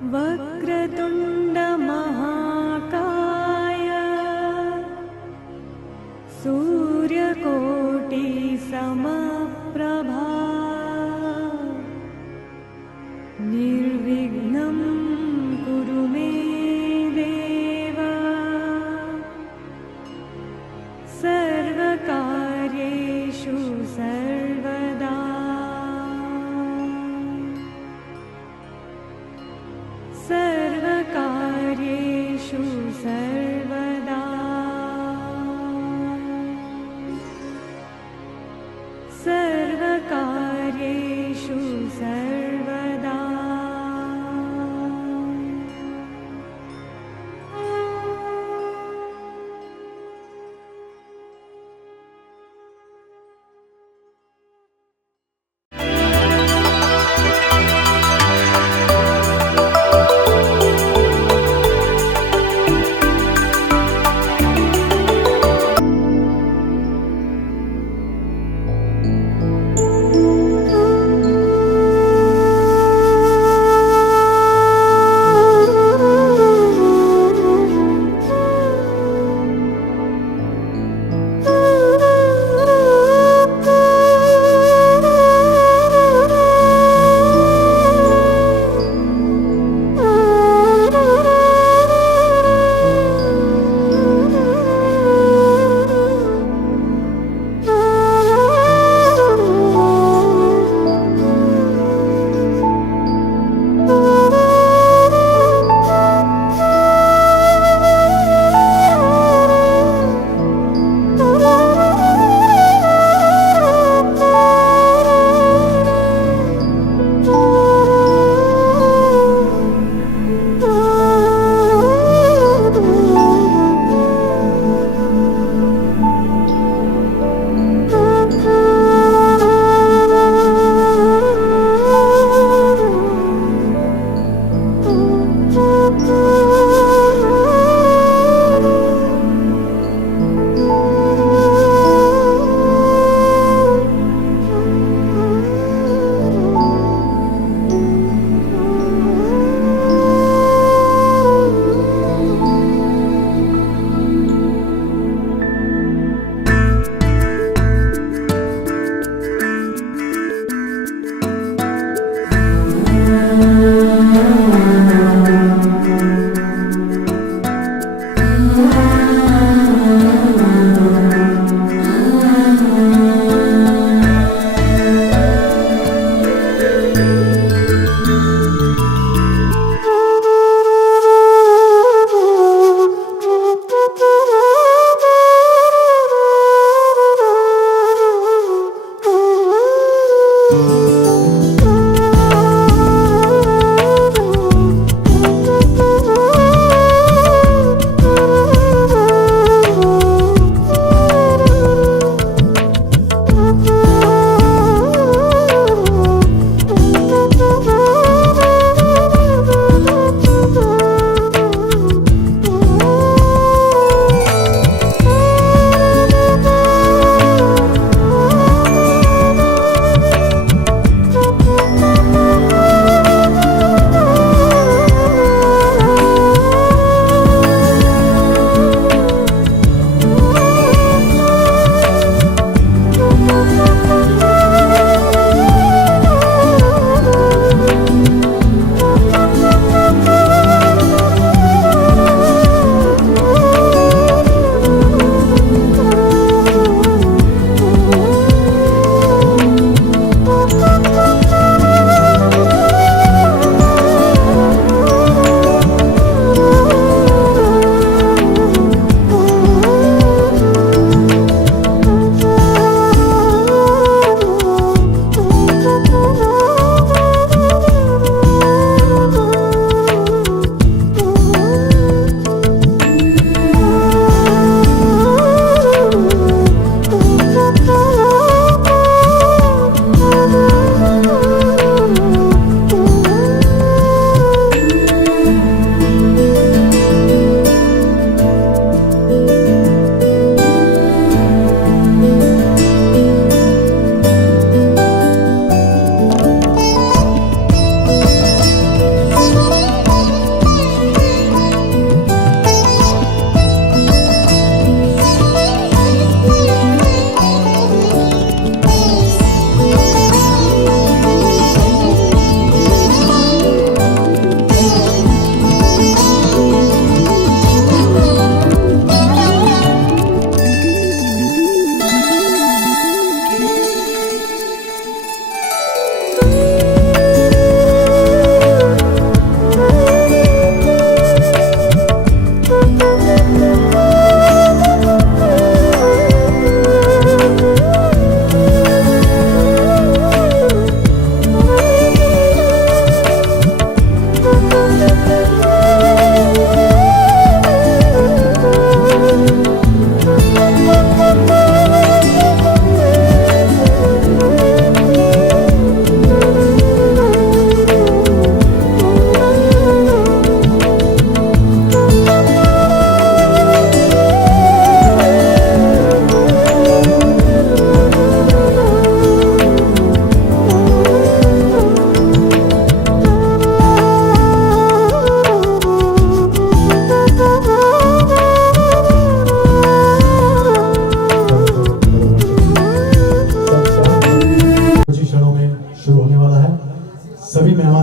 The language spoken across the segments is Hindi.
वक्रतुण्डमहाकाय सूर्यकोटिसमप्रभा निर्विघ्नं कुरु मे देव सर्वकार्येषु सर्वदा सर्वकार्येषु सर्वदा सर्वकार्येषु सर्वदा।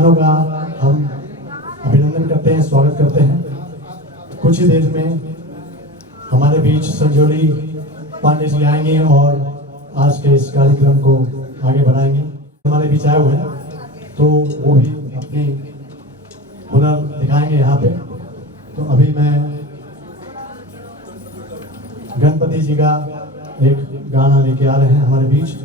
मेहमानों का हम अभिनंदन करते हैं, स्वागत करते हैं। कुछ ही देर में हमारे बीच संजोली पांडे जी आएंगे और आज के इस कार्यक्रम को आगे बढ़ाएंगे। हमारे बीच आए हुए हैं तो वो भी अपनी हुनर दिखाएंगे यहाँ पे। तो अभी मैं गणपति जी का एक गाना लेके आ रहे हैं हमारे बीच।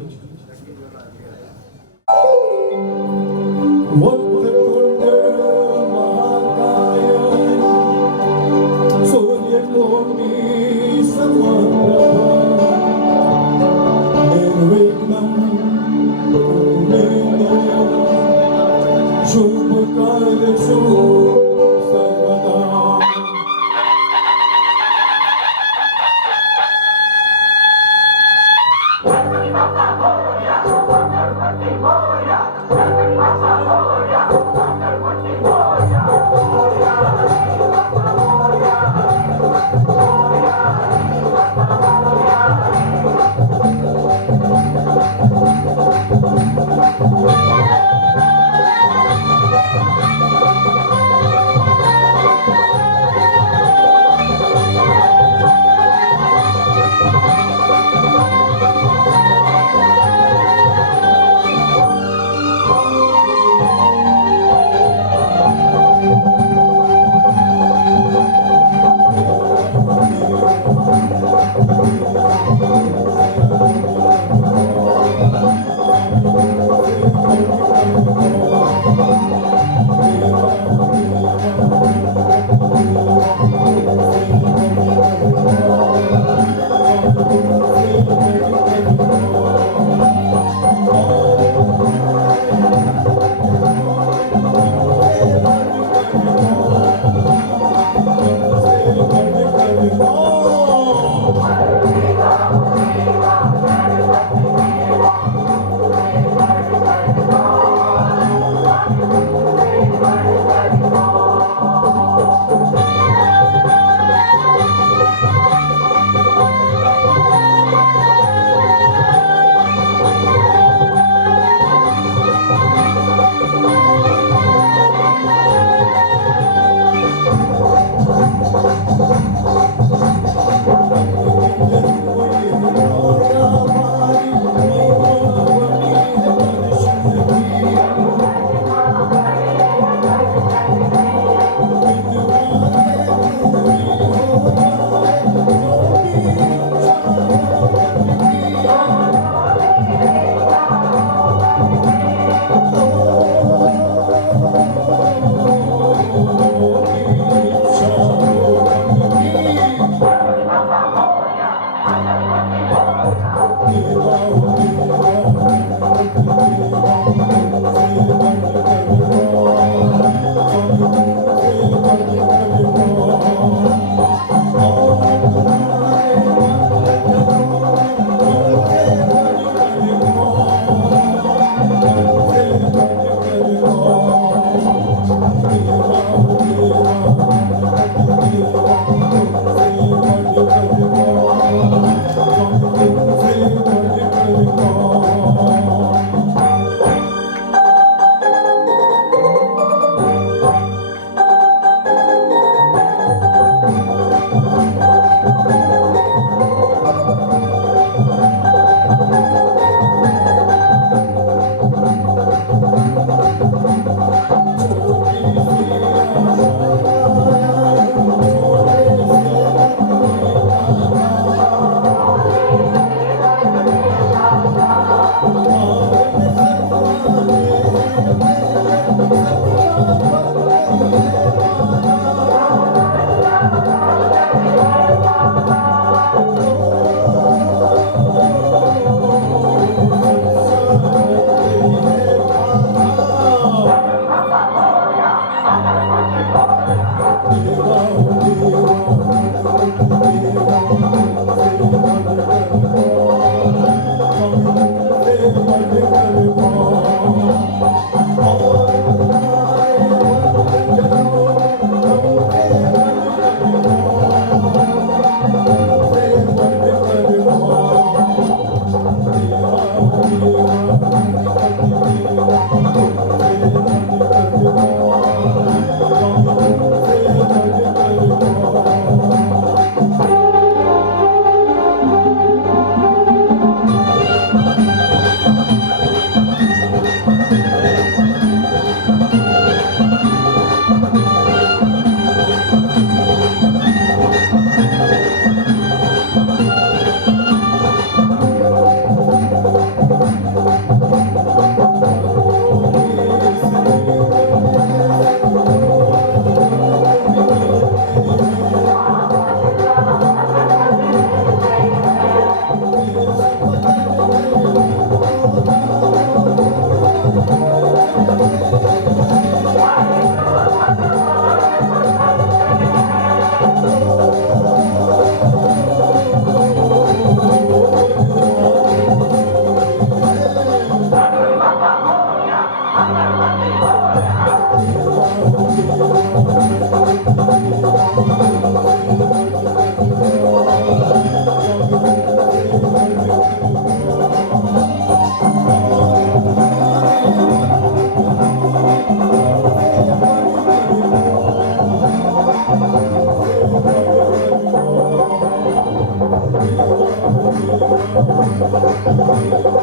Thank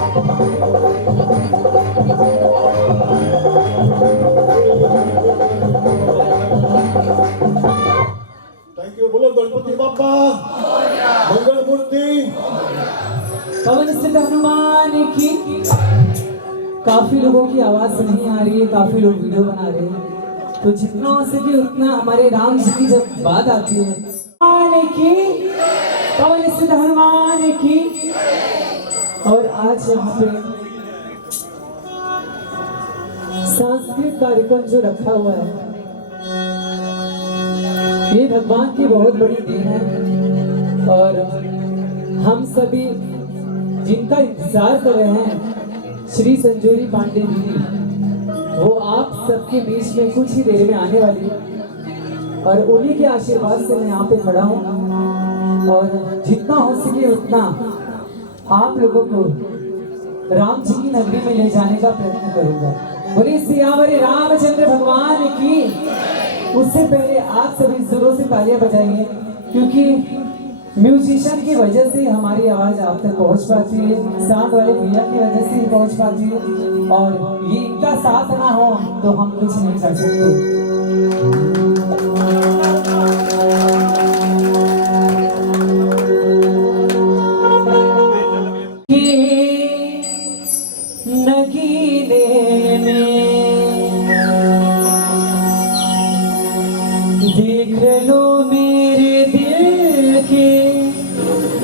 you. बोलो गणपति बाप्पा मंगल मूर्ति। पवन सिद्ध हनुमान की। काफी लोगों की आवाज नहीं आ रही है, काफी लोग वीडियो बना रहे हैं, तो जितना हो सके उतना हमारे राम जी की जब बात आती है हनुमान की, पवन सिद्ध हनुमान की। और आज यहाँ पे सांस्कृतिक कार्यक्रम जो रखा हुआ है, ये भगवान की बहुत बड़ी देन है। और हम सभी जिनका इंतजार कर रहे हैं, श्री संजोली पांडे दीदी, वो आप सबके बीच में कुछ ही देर में आने वाली है। और उन्हीं के आशीर्वाद से मैं यहाँ पे खड़ा हूँ। और जितना हो सके उतना आप लोगों को राम जी की नगरी में ले जाने का प्रयत्न करूंगा। बोलिए सियावर रामचंद्र भगवान की। उससे पहले आप सभी जोरों से तालियां बजाइए, क्योंकि म्यूजिशियन की वजह से हमारी आवाज आप तक पहुंच पाती है, साउंड वाले भैया की वजह से ही पहुंच पाती है। और ये इनका साथ ना हो तो हम कुछ नहीं कर सकते। नगीने में देख लो मेरे दिल के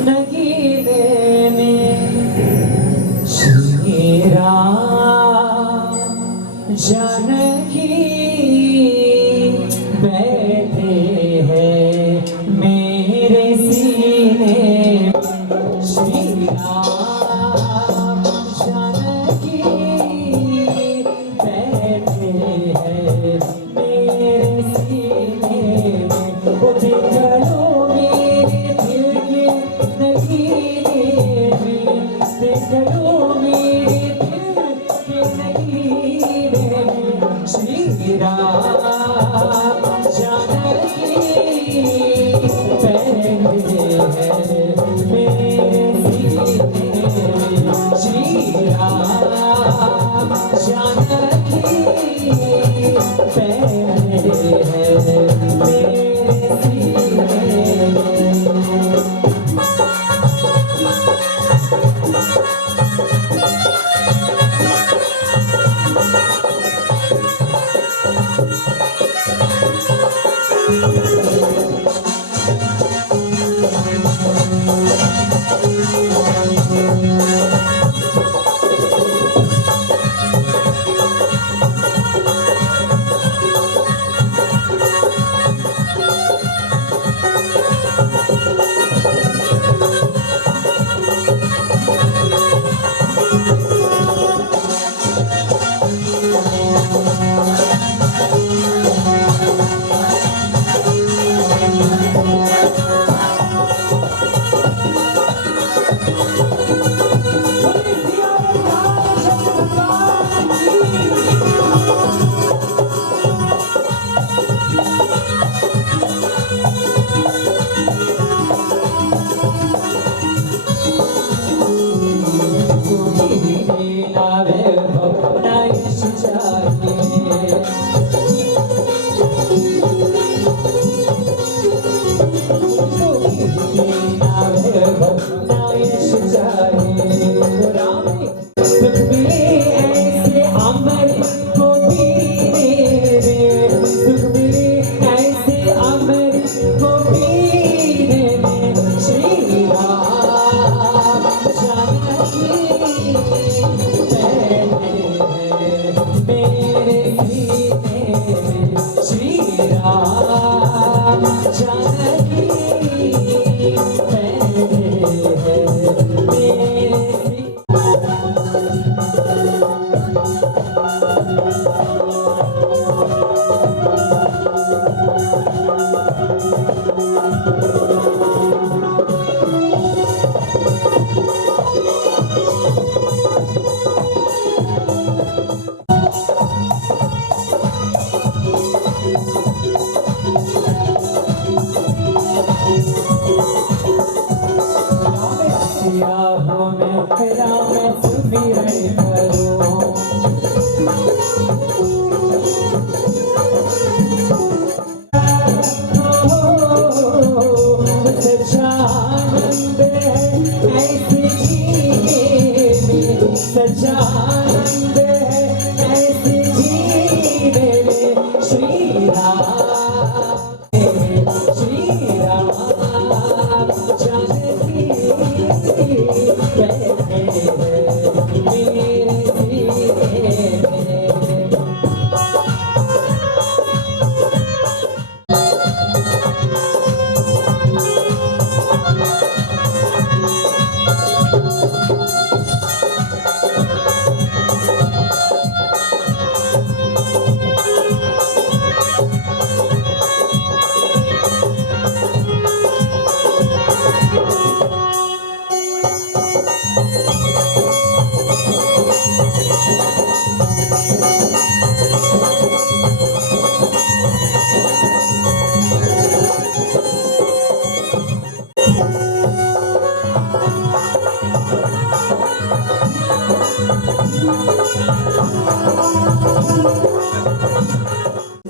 नगीने में, श्री राम जानकी बैठे हैं मेरे सीने में। श्री राम जानकी बैठे हैं मेरे सीने में। वो देख लो मेरे दिल के नगीने में, देख लो मेरे दिल के नगीने में। श्री राम जानकी बैठे हैं मेरे सीने में। श्री राम जानकी बैठे हैं मेरे सीने में। राहों में सिमरन करो। सच्चा आनंद है ऐसे जीने में, सच्चा आनंद है ऐसे जीने में। श्री राम श्री राम जानकी बैठे हैं मेरे सीने में।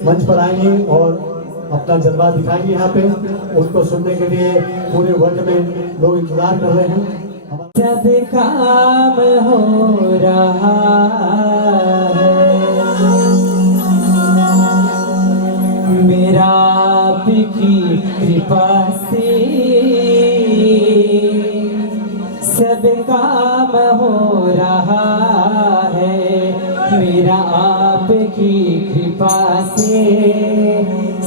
मंच पर आएंगे और अपना जज्बा दिखाएंगे। यहाँ पे उनको सुनने के लिए पूरे वर्ल्ड में लोग इंतजार कर रहे हैं। सब काम हो रहा है मेरा आपकी कृपा से, सब काम हो रहा है मेरा आपकी कृपा से,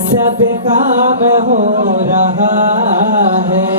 सब काम हो रहा है।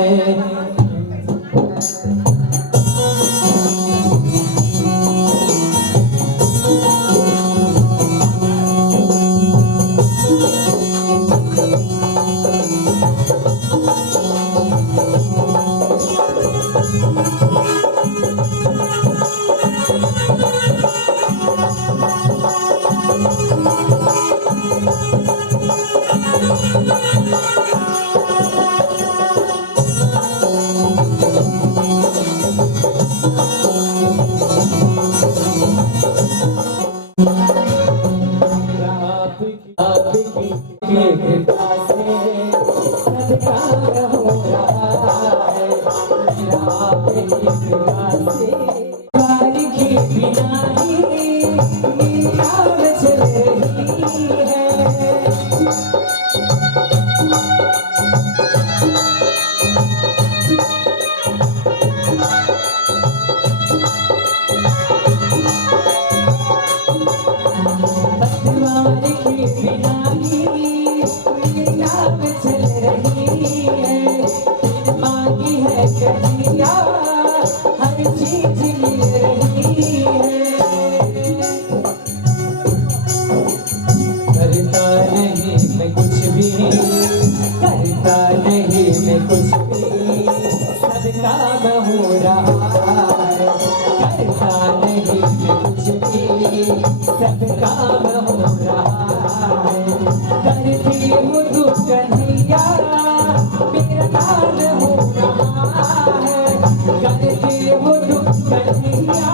सब काम हो रहा है करती हूँ तू कन्हैया मेरा काम हो रहा है करती हूँ तू कन्हैया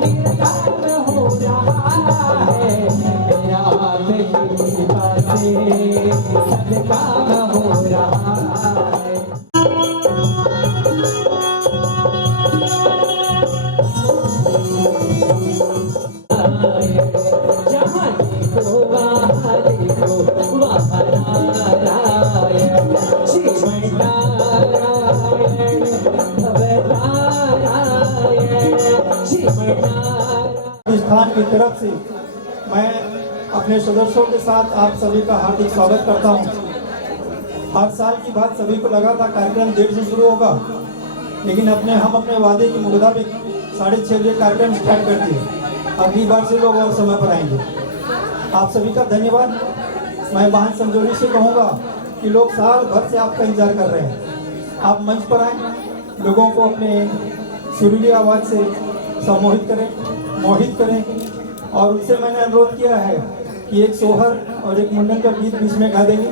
मेरा काम हो रहा है मेरा आपकी कृपा से सब काम हो रहा है। स्थान की तरफ से मैं अपने सदस्यों के साथ आप सभी का हार्दिक स्वागत करता हूं। हर साल की बात सभी को लगा था कार्यक्रम 1:30 से शुरू होगा, लेकिन हम अपने वादे के मुताबिक 6:30 बजे कार्यक्रम स्टार्ट कर दिए। अगली बार से लोग और समय पर आएंगे। आप सभी का धन्यवाद। मैं बहन संजोली से कहूँगा कि लोग साल भर से आपका इंतजार कर रहे हैं। आप मंच पर आए, लोगों को अपने सुरीली आवाज़ से सम्मोहित करें, मोहित करें। और उनसे मैंने अनुरोध किया है कि एक सोहर और एक मुंडन का गीत बीच में गा देंगे।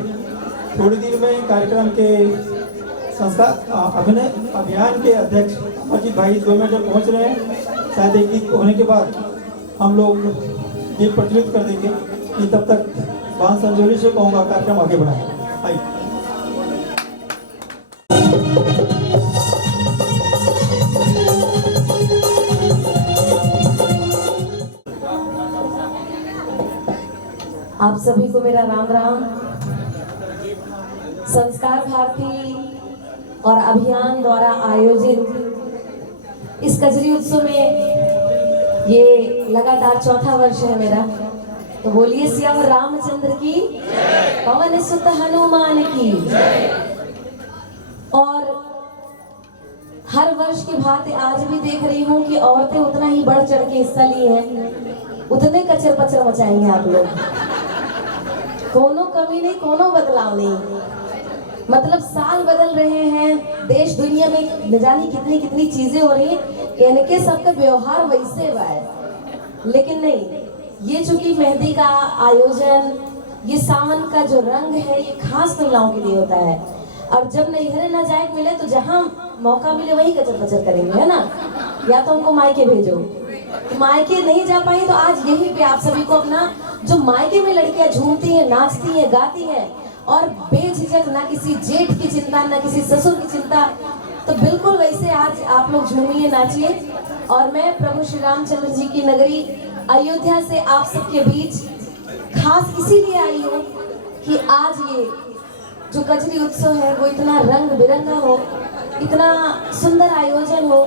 थोड़ी देर में कार्यक्रम के संस्था अभिनय अभियान के अध्यक्ष अमरजीत भाई 2 मिनट में पहुँच रहे हैं। शायद एक गीत होने के बाद हम लोग गीत प्रज्वलित कर देंगे। कि तब तक बान संजोली से कहूँगा कार्यक्रम आगे बढ़ाएं। आइए। आप सभी को मेरा राम राम। संस्कार भारती और अभियान द्वारा आयोजित इस कजरी उत्सव में ये लगातार चौथा वर्ष है मेरा। तो बोलिए सियावर रामचंद्र की, पवन सुत हनुमान की। और हर वर्ष की भांति आज भी देख रही हूँ कि औरतें उतना ही बढ़ चढ़ के हिस्सा ली हैं, उतने कचर पचर मचाएंगे आप लोग। कोनो कमी नहीं, कोनो बदलाव नहीं। मतलब साल बदल रहे हैं, देश दुनिया में न जाने कितनी कितनी चीजें हो रही हैं, इनके सबका व्यवहार वैसे हुआ है। लेकिन नहीं, ये चूंकि मेहंदी का आयोजन, ये सावन का जो रंग है, ये खास महिलाओं के लिए होता है। और जब नैहरे न जाए मिले तो जहाँ मौका मिले वही कचर पचर करेंगे, है ना। या तो हमको मायके भेजो, तो मायके नहीं जा पाई तो आज यहीं पे आप सभी को अपना जो मायके में लड़कियां झूमती हैं, नाचती हैं, गाती हैं और बेझिझक, ना किसी जेठ की चिंता, ना किसी ससुर की चिंता, तो बिल्कुल वैसे आज आप लोग झूमिए, नाचिए। और मैं प्रभु श्री रामचंद्र जी की नगरी अयोध्या से आप सबके बीच खास इसीलिए आई हूँ कि आज ये जो कजरी उत्सव है वो इतना रंग बिरंगा हो, इतना सुंदर आयोजन हो,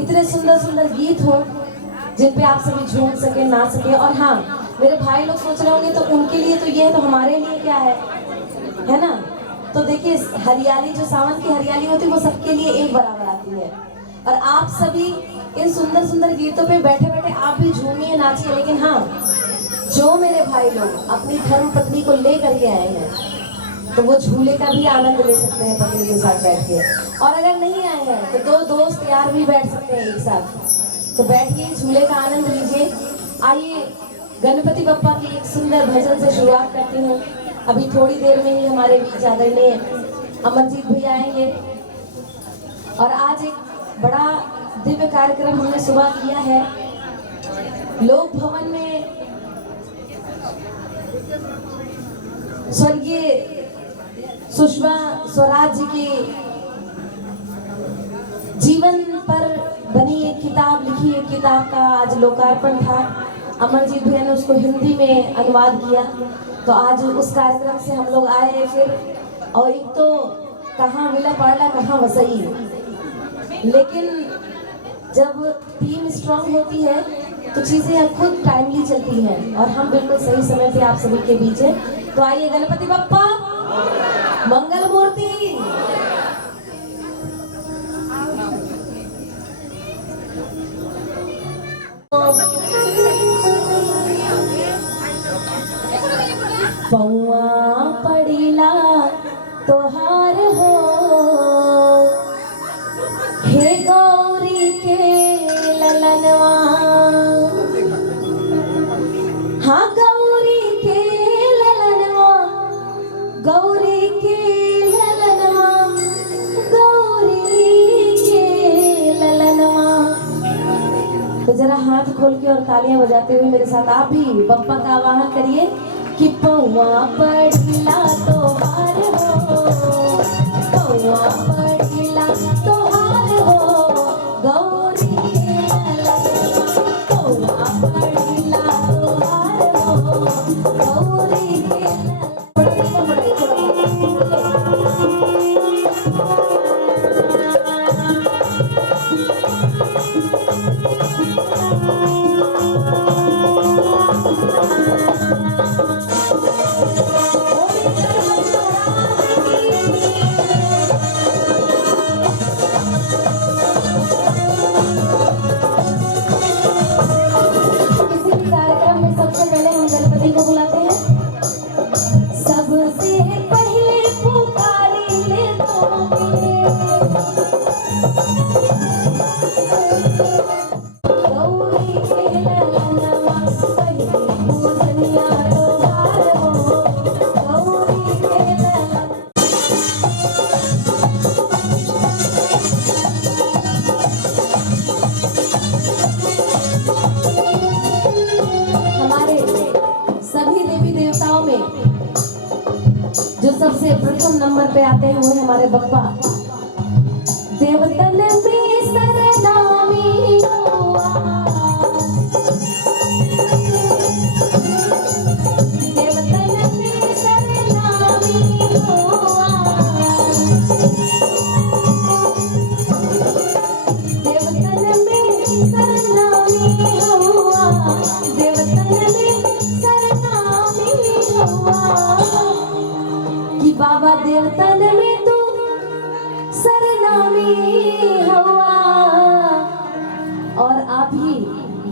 इतने सुंदर सुंदर गीत हो जिन पे आप सभी झूम सके, नाच सके। और हाँ, मेरे भाई लोग सोच रहे होंगे तो उनके लिए तो ये है, तो हमारे लिए क्या है ना। तो देखिए, हरियाली जो सावन की हरियाली होती है वो सबके लिए एक बराबर आती है। और आप सभी इन सुंदर सुंदर गीतों पे बैठे बैठे आप भी झूमिए, नाचिए। लेकिन हाँ, जो मेरे भाई लोग अपनी धर्म पत्नी को ले करके आए हैं तो वो झूले का भी आनंद ले सकते हैं पत्नी के साथ बैठ के। और अगर नहीं आए हैं तो दो दोस्त यार भी बैठ सकते हैं एक साथ। तो बैठिए, झूले का आनंद लीजिए। आइए गणपति बप्पा की एक सुंदर भजन से शुरुआत करती हूँ। अभी थोड़ी देर में ही हमारे बीच आदरणीय अमरजीत भैया आएंगे। और आज एक बड़ा दिव्य कार्यक्रम हमने सुबह किया है लोक भवन में। स्वर्गीय सुषमा स्वराज जी के जीवन पर बनी एक किताब, लिखी एक किताब का आज लोकार्पण था। अमरजीत भैया ने उसको हिंदी में अनुवाद किया। तो आज उस कार्यक्रम से हम लोग आए हैं फिर। और एक तो कहाँ विला पाड़ला, कहाँ वसई। लेकिन जब टीम स्ट्रांग होती है तो चीजें अब खुद टाइमली चलती हैं और हम बिल्कुल सही समय पे आप सभी के बीच है। तो आइए, गणपति बप्पा मंगल मूर्ति। पौआ पड़ीला तोहार हो, हे गौरी के ललनवा। हाँ, गौरी के ललनवा, गौरी के ललनवा, गौरी के ललनवा। तो जरा हाथ खोल के और तालियां बजाते हुए मेरे साथ आप भी बप्पा का आवाहन करिए कि पौआ पड़ीला तोहार हो, पौआ पड़ीला तोहार हो, गौरी के ललनवा। पौआ पड़ीला तोहार हो, गौरी के सबसे प्रथम नंबर पे आते हैं वो हमारे बप्पा। देवतन में सरनामी हुआ, देवतन में सरनामी हुआ, देवतन में सरनामी हुआ, देवतन में सरनामी हुआ, कि बाबा देवतन में तू सरनामी हुआ, और आप ही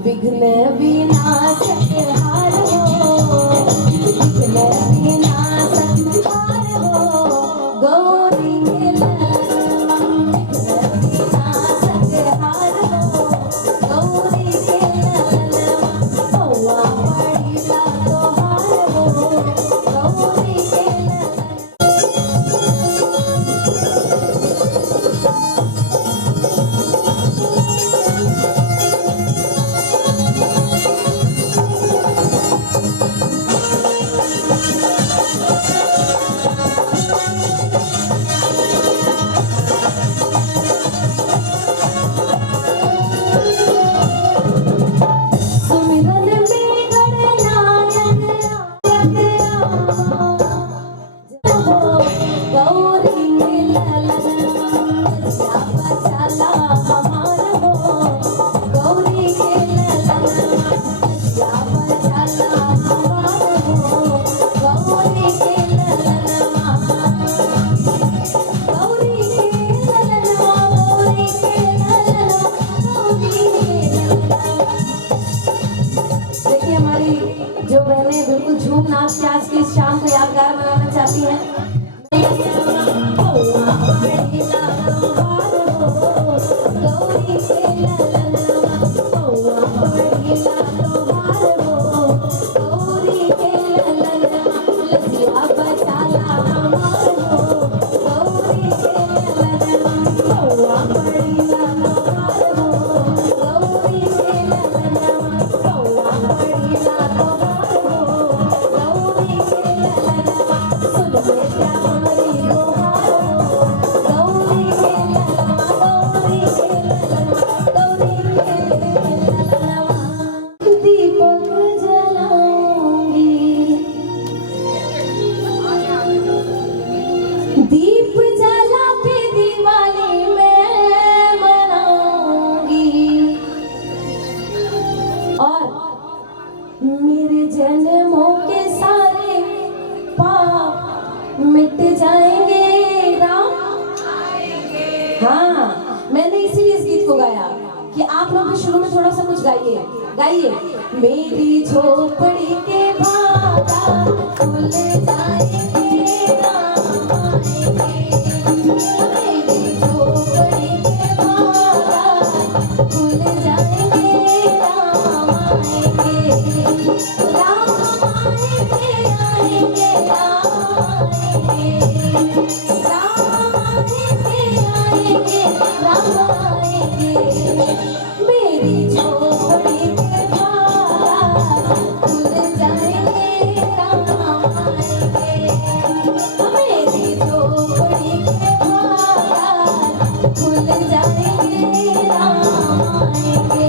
विघ्न विनाशक हार हो, विघ्न विनाशक हार हो, गौरी ललनमा, विघ्न विनाशक हार हो, गौरी ललनमा, हौवा पड़िला तोहार हो, गौरी ललनमा। सुमिरन में गणनायक हो, गौरी ललनमा, बचा बचाला हमार हो, गौरी ललनमा, बचा बचाला हमार हो, गौरी ललनमा, गौरी ललनमा, गौरी ललनमा, गौरी ललनमा। देखिए हमारी जो बहनें बिल्कुल झूम नाच के आज की इस शाम को यादगार बनाना चाहती हैं। गौरी के ललनमा, हौवा पड़िला तोहार हो, गौरी के ललनमा, लजिया बचाला हमार हो, गौरी के ललनमा, हौवा पड़िला तोहार हो, गौरी के ललनमा, हौवा पड़िला तोहार हो, गौरी के ललनमा, सुन बेटा हमारी गोहार हो, गौरी के ललनमा, गौरी के ललनमा, गौरी के ललनमा। दीपक जलाऊंगी, दीप जला के दिवाली मैं मनाऊंगी, और मेरे जन्मों के सारे पाप मिट जाएंगे राम। हाँ, मैंने इसीलिए इस गीत को गाया कि आप लोग भी शुरू में थोड़ा सा कुछ गाइए। गाइए, मेरी झोपड़ी के भागा खुल जाएंगे राम आएंगे, मेरी झोपड़ी के भागा खुल जाएंगे राम आएंगे, राम आएंगे, आएंगे राम आएंगे, राम आएंगे, आएंगे राम आएंगे, मेरी झोपड़ी के भागा खुल जाएंगे राम आएंगे, मेरी झोपड़ी के भागा खुल जाएंगे राम आएंगे।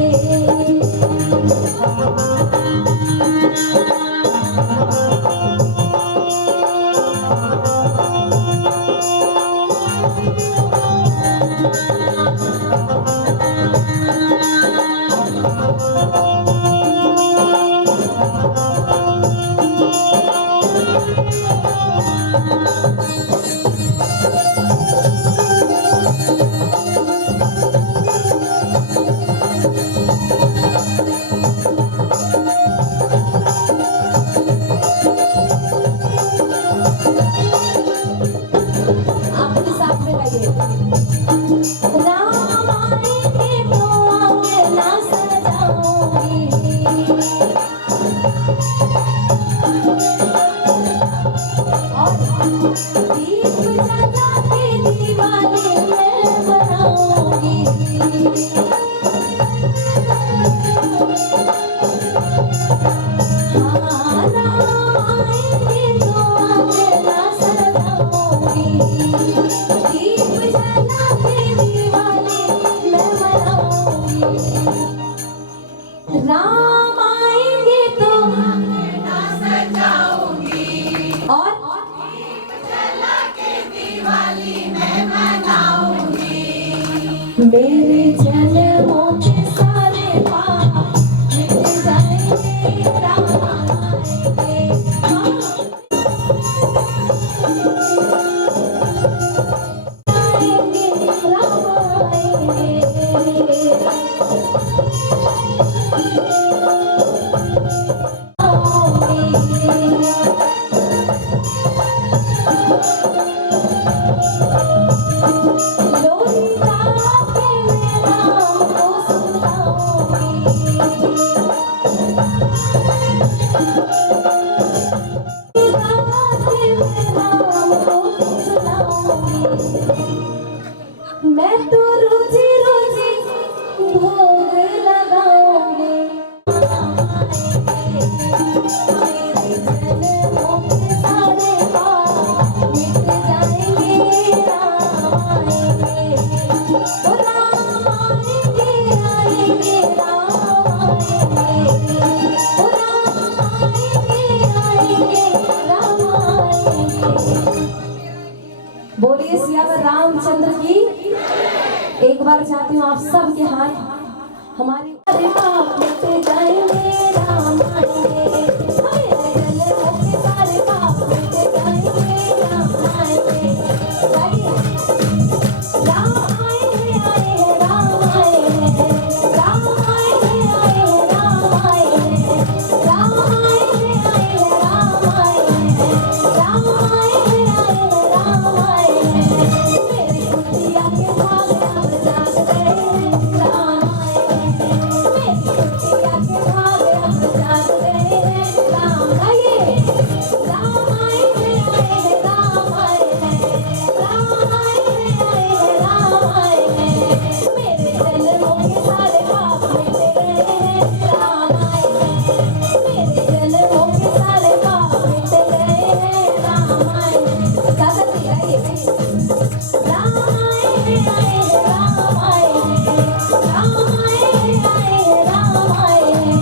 आपके साथ में गाइए, राम आएंगे तो अंगना सजाऊंगी, और दीप जला के दिवाली मैं बनाऊंगी, मैं तो रोजी रोजी भोग लगाऊंगी मेरे जन्मों के सारे पाप मिट जाएंगे राम आएंगे ओ राम आएंगे आएंगे राम आएंगे ओ राम आएंगे आएंगे राम आएंगे। बोलिए सियावर रामचंद्र की। एक बार चाहती हूँ आप सब के हाथ हमारे पाप मिट जाएंगे राम आएंगे मेरे जन्मों के सारे पाप मिट जाएंगे राम आएंगे राम आएंगे आए हैं राम आए हैं राम आएंगे आए हैं राम आए हैं राम आएंगे आए हैं राम आए हैं राम आएंगे आए हैं राम आए हैं मेरी कुटिया के भाग अब जाग गए हैं राम आए हैं मेरी कुटिया के भाग अब जाग गए हैं राम आए राम आएंगे आए हैं राम आए हैं राम आएंगे आए हैं राम आए हैं मेरे जन्मों के सारे पाप मिट गए हैं राम आए हैं मेरे जन्मों के सारे पाप मिट गए हैं राम आए हैं। क्या करती है ये राम आए हैं राम आए हैं राम आए हैं राम आए हैं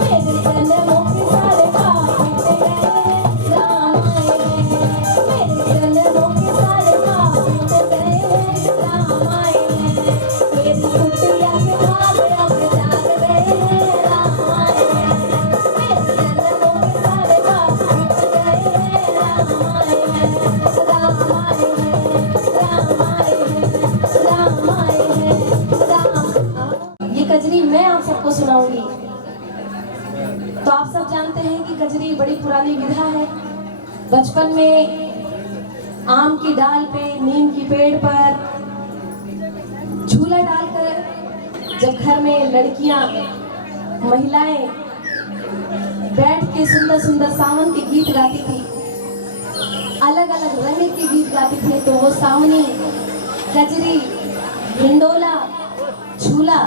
मेरे जन्मों के सारे पाप मिट गए हैं राम आए हैं मेरे जन्मों के सारे पाप मिट गए हैं राम आए हैं मेरी कुटिया के भाग अब जाग गए हैं राम आए हैं मेरे जन्मों के सारे पाप मिट गए हैं राम आए हैं राम आए हैं राम आए हैं राम आए हैं राम। ये कजरी मैं आप सबको सुनाऊंगी। तो आप सब जानते हैं कि कजरी बड़ी पुरानी विधा है। बचपन में आम की डाल पे नीम की पेड़ पर झूला डालकर जब घर में लड़कियां महिलाएं बैठ के सुंदर सुंदर सावन के गीत गाती थी, अलग अलग रंग के गीत गाती थी, तो वो सावनी, कजरी, हिंडोला, झूला,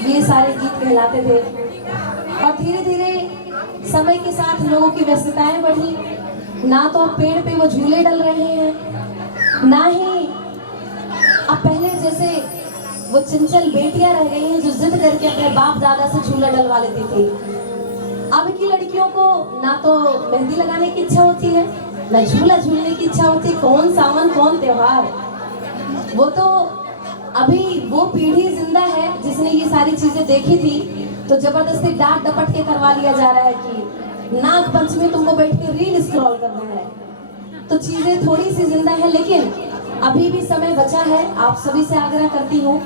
ये सारे गीत कहलाते थे। और धीरे धीरे समय के साथ लोगों की व्यस्तताएं बढ़ी, ना तो अब पेड़ पे वो झूले डल रहे हैं, ना ही अब पहले जैसे वो चंचल बेटियां रह गई हैं जो जिद करके अपने बाप दादा से झूला डलवा लेती थी। अब की लड़कियों को ना तो मेहंदी लगाने की इच्छा होती है, ना झूला झूलने की इच्छा होती। कौन सावन कौन त्योहार, वो तो अभी वो पीढ़ी जिंदा है जिसने ये सारी चीजें देखी थी, तो जबरदस्ती डांट डपट के करवा लिया जा रहा है कि नाग पंचमी तुमको बैठ के रील स्क्रॉल करना है। तो चीजें थोड़ी सी जिंदा है, लेकिन अभी भी समय बचा है। आप सभी से आग्रह करती हूँ,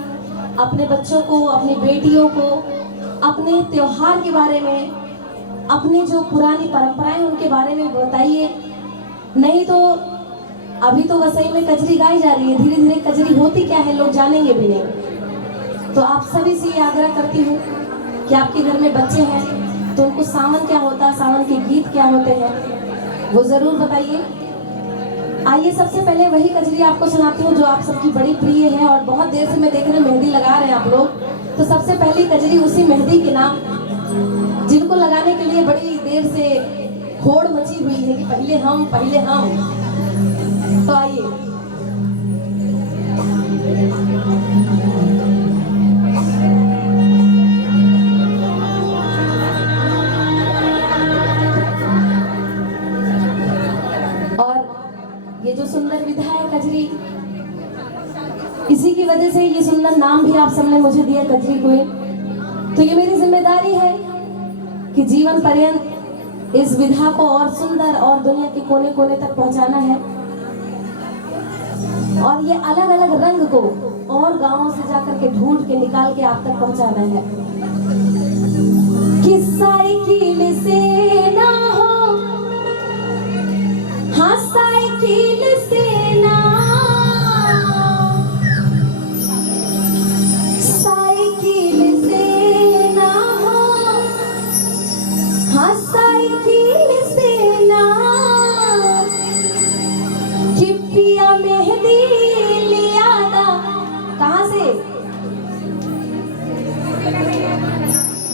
अपने बच्चों को, अपनी बेटियों को अपने त्योहार के बारे में, अपनी जो पुरानी परंपराएं उनके बारे में बताइए। नहीं तो अभी तो वसई में कजरी गाई जा रही है, धीरे धीरे कजरी होती क्या है लोग जानेंगे भी नहीं। तो आप सभी से ये आग्रह करती हूँ कि आपके घर में बच्चे हैं तो उनको सावन क्या होता है, सावन के गीत क्या होते हैं, वो जरूर बताइए। आइए सबसे पहले वही कजरी आपको सुनाती हूँ जो आप सबकी बड़ी प्रिय है और बहुत देर से मैं देख रही हूँ मेहंदी लगा रहे हैं आप लोग। तो सबसे पहली कजरी उसी मेहंदी के नाम, जिनको लगाने के लिए बड़ी देर से होड़ मची हुई है कि पहले हम पहले हम। तो आइए और ये जो सुंदर विधा है कजरी, इसी की वजह से ये सुंदर नाम भी आप सबने मुझे दिया कजरी को। तो ये मेरी जिम्मेदारी है कि जीवन पर्यंत इस विधा को और सुंदर और दुनिया के कोने कोने तक पहुंचाना है, और ये अलग अलग रंग को और गांवों से जाकर के ढूंढ के निकाल के आप तक पहुंचाना है।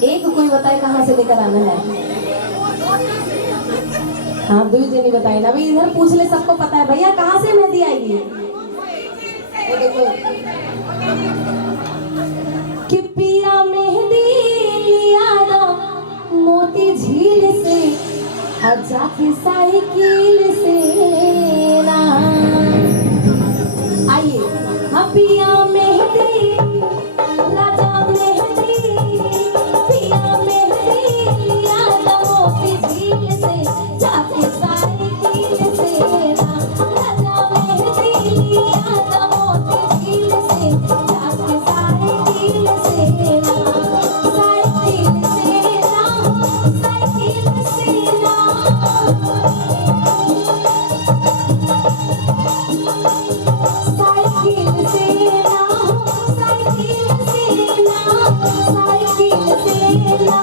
एक कोई बताए कहाँ से लेकर आना है। हाँ, दो जनी बताए ना। अभी इधर पूछ ले, सबको पता है। भैया कहाँ से मेहंदी आएगी? वो देखो कि पिया मेहंदी लिया ना मोती झील से, और जाके साइकिल से ना। आइए, हाँ पिया मेहंदी राजा मेहंदी, पिया मेहंदी लिया ना मोती झील से, जाके साइकिल से ना। राजा मेहंदी लिया ना मोती झील से, जाके साइकिल से ना। साइकिल से ना, साइकिल से ना। साइकिल से ना, साइकिल से ना, साइकिल से ना,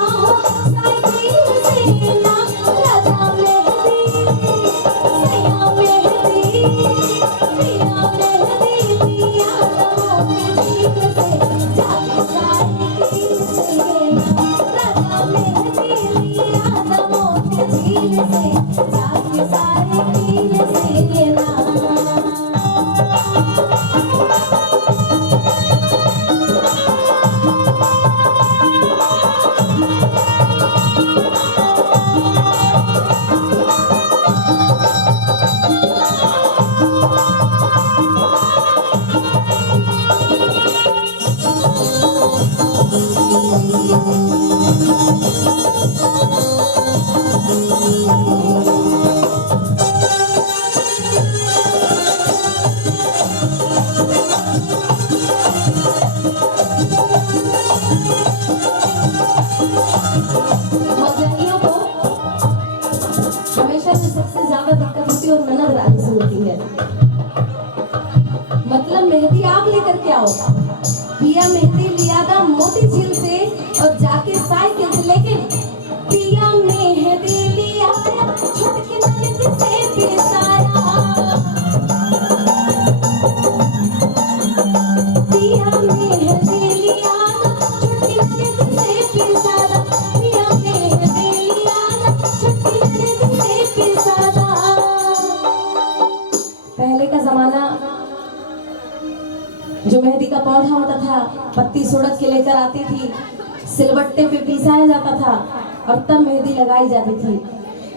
साइकिल से ना। राजा मेहंदी, सैया मेहंदी, पिया मेहंदी लिया ना मोती झील से, जाके साइकिल से ना। राजा मेहंदी लिया ना मोती झील से, जाके साइकिल से ना। मौजैयों को हमेशा से सबसे ज्यादा दिक्कत होती है और ननद रानी से होती है। मतलब मेहंदी आप लेकर के आओ, पिया मेहंदी लिया था मोती झील से और जाके साइकिल से। लेकिन पिया मेहंदी लिया छोटकी ननद से पिसाया, पिया मेहंदी लिया छोटकी ननद से पिसाया, पिया मेहंदी लिया छोटकी ननद से पिसाया। पहले का जमाना जो मेहंदी का पौधा होता था, पत्ती सुड़क के लेकर आती थी, सिलबट्टे पे पिसाया जाता था और तब मेहंदी लगाई जाती थी।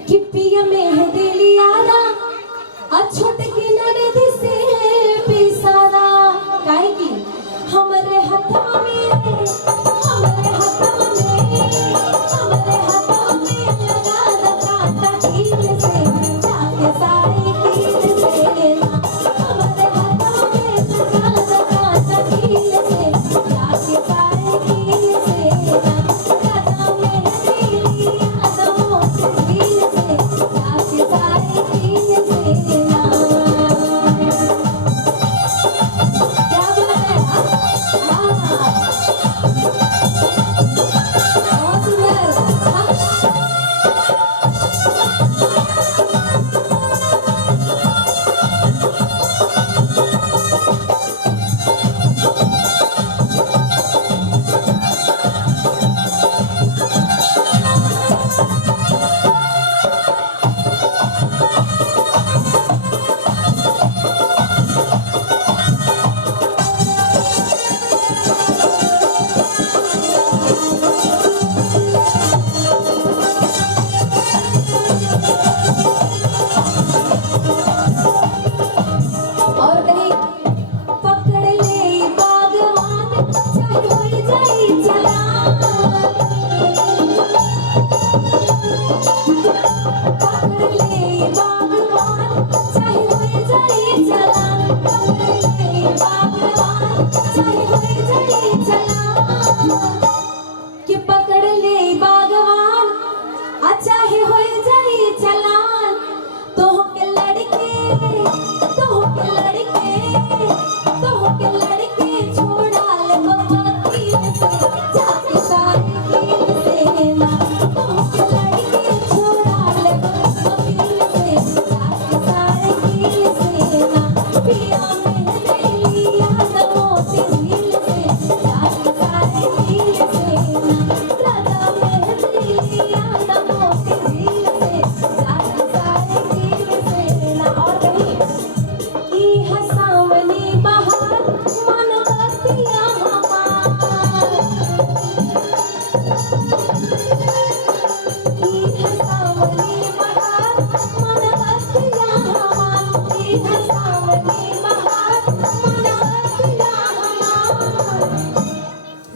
कि पिया मेहंदी लिया ना छोटकी ननद से पिसाना। काहे की हमरे हाथों में, हमरे हाथों में, हमरे हाथों में लगा काटा कील से, जाके साइकिल से ना। हमरे हाथों में लगा काटा कील से, जाके साइकिल से ना। राजा मेहंदी लिया ना मोती झील से, जाके साइकिल से ना।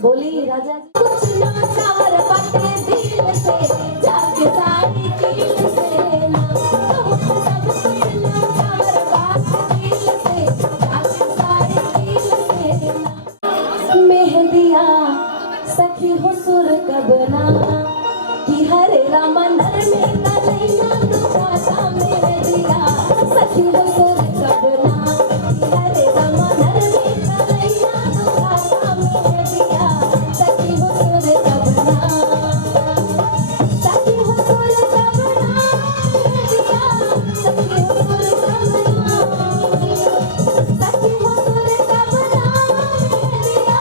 बोली राजा कुछ नाचार पटे दिल से जाके सारी दिल से ना सब कुछ नाचार बात दिल से जाके सारी दिल से ना मेहंदिया सखी हो सुर कबना कि हरे राम नर में कलैया दुखाता मेहंदिया सखी हो सुर कबना कि हरे राम नर में कलैया दुखाता मेहंदिया सखी हो सुर कबना सखी हो सुर कबना मेहंदिया सखी हो सुर कबना सखी हो सुर कबना मेहंदिया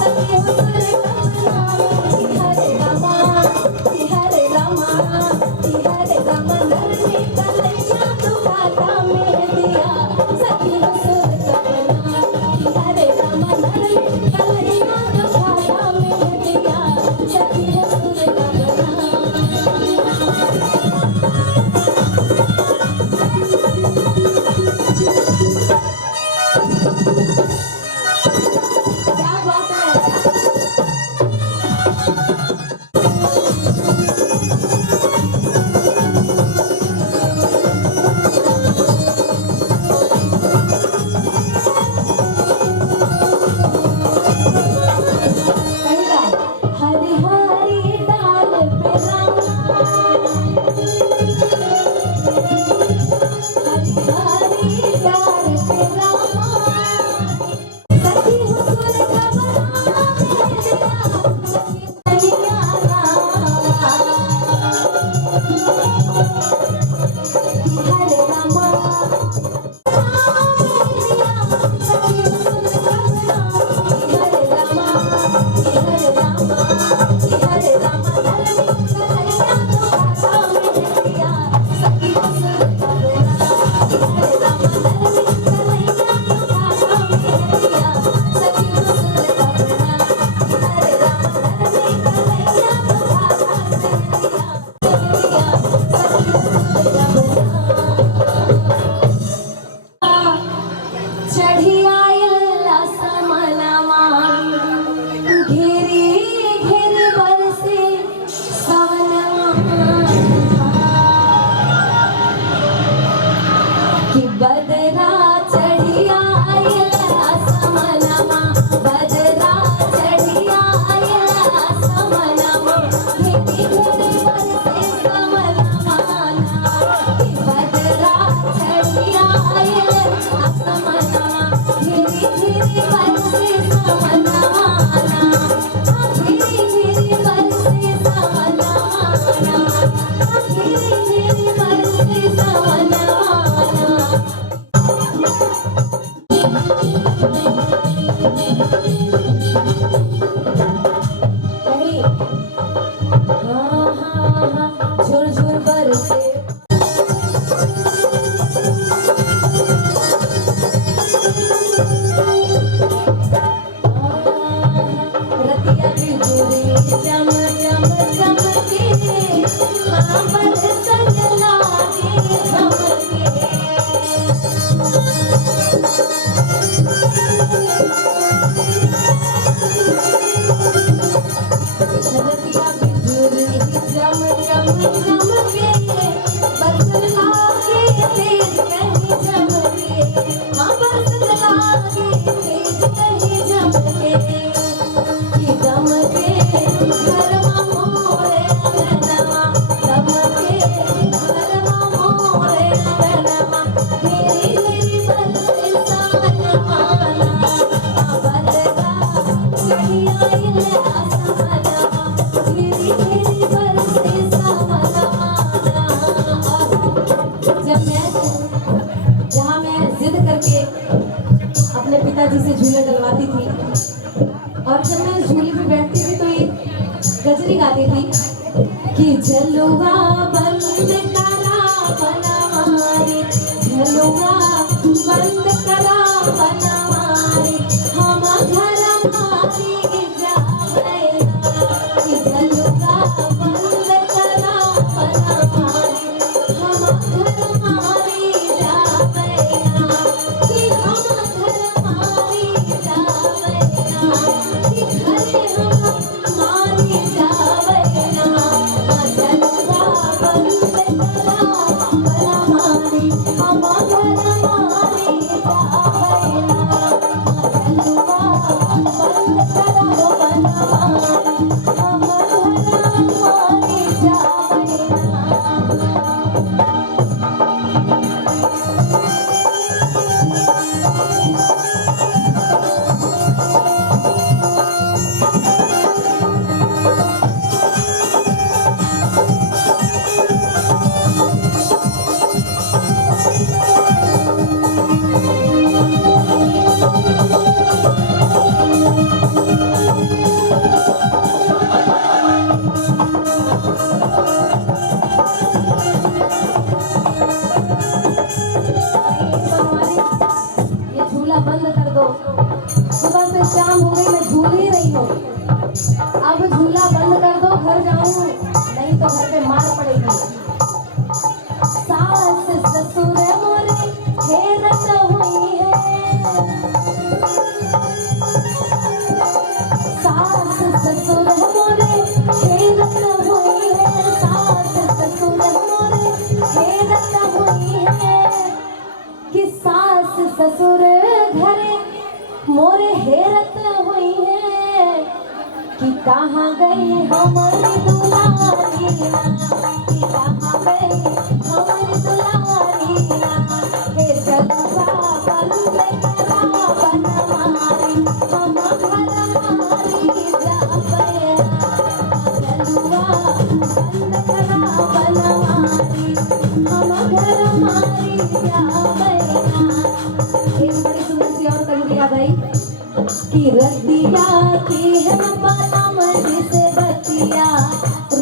सखी हो सुर कबना कि हरे रामा नर में कलैया दुखाता मेहंदिया सखी हो सुर कबना कि हरे रामा नर में कलैया दुखाता मेहंदिया सखी हो सुर कबना क्या बात है हरी हरी डाल पे रामा हरी हरी डाल पे रामा सखी हो सुर कबना मेहंदिया सखी कन्हैया हरे रामा चढ़ी आयला समनवा घेरी घेरी बरसे सवनवा कि बदरा चढ़ी आयला समनवा बदरा चढ़ी आयला समनवा घेरी घेरी बरसे सवनवा कि बदरा चढ़ी आयला समनवा घेरी घेरी बरसे सवनवा घेरी घेरी बरसे सवनवा घेरी घेरी बरसे सवनवा झुर झुर बरसे रतिया बिजुरी चम चम चमके हाँ बरसन लागे झमके रतिया बिजुरी चम चम चमके बरसन लागे तेज कहीं झमके हाँ बरसन लागे तेज कहीं झमके कि दमके घरमा मोरे अंगनमा दमके घरमा मोरे अंगनमा घेरी घेरी बरसे सवनवा बदरा चढ़ी आइला समनवा घेरी घेरी बरसे सवनवा जहाँ मैं जिद करके अपने पिताजी से झूले डलवाती थी और जब मैं झूले पे बैठती थी तो ये गजरी गाती थी कि झलुआ बंद करा बनवारी झलुआ बंद करा बनवारी हम घर मारी जावेला कि झलुआ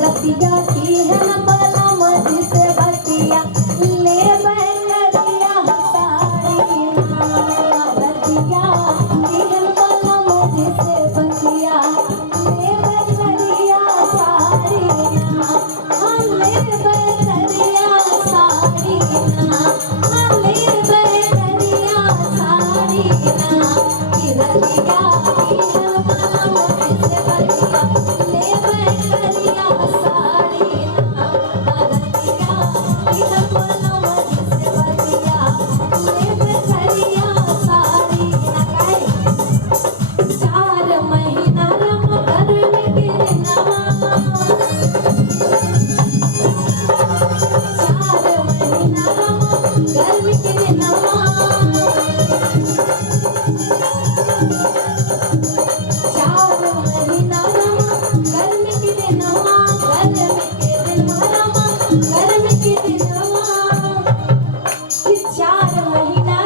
रतिया की है न बला मझ से बतिया ले बैठिया साड़ी रतिया की है न बला मझ से बतिया ले बैठिया साड़ी ले बैठिया साड़ी ले बैठिया साड़ी की रतिया की है न बला मझ से बतिया ले बैठिया साड़ी रतिया की है न बला मझ से बतिया ले बैठिया साड़ी चार महीना रम घर में गिरना 4 महीना गर्मी के दिनवा 4 महीना गर्मी के दिनवा गर्मी के दिनवा कि 4 महीना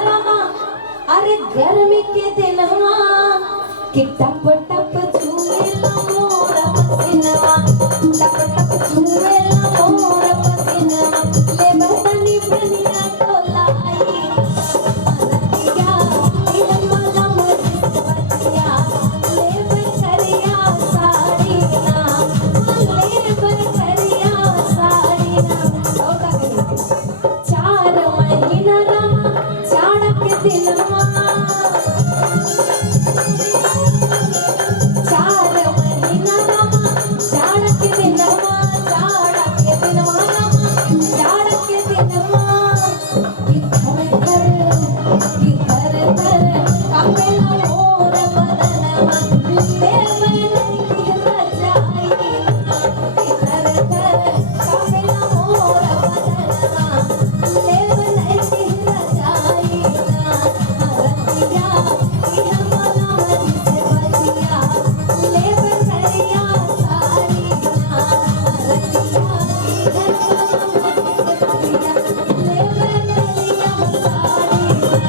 अरे गर्मी के दिनवा कि टप टप छुएला मोर पसीनवा टप टप छुएला मोर पसीनवा ले बतनी बनिया टोलाई रतिया की मला मझ से बतिया ले बैठिया साड़ी ले बैठिया साड़ी होता कहीं 4 महीना जाड़ के दिनवा 4 महीना जाड़ के दिनवा जाड़ के दिनवा जाड़ के दिनवा कि घर कापेला मोर बदनवा ले मैंने की रजाई कि घर कापेला मोर बदनवा ले मैंने की रजाई रतिया की हम मला मझ से बतिया ले बैठिया साड़ी रतिया की है मला मझ से बतिया ले बैठिया साड़ी रतिया की है मला मझ से बतिया ले बैठिया साड़ी ले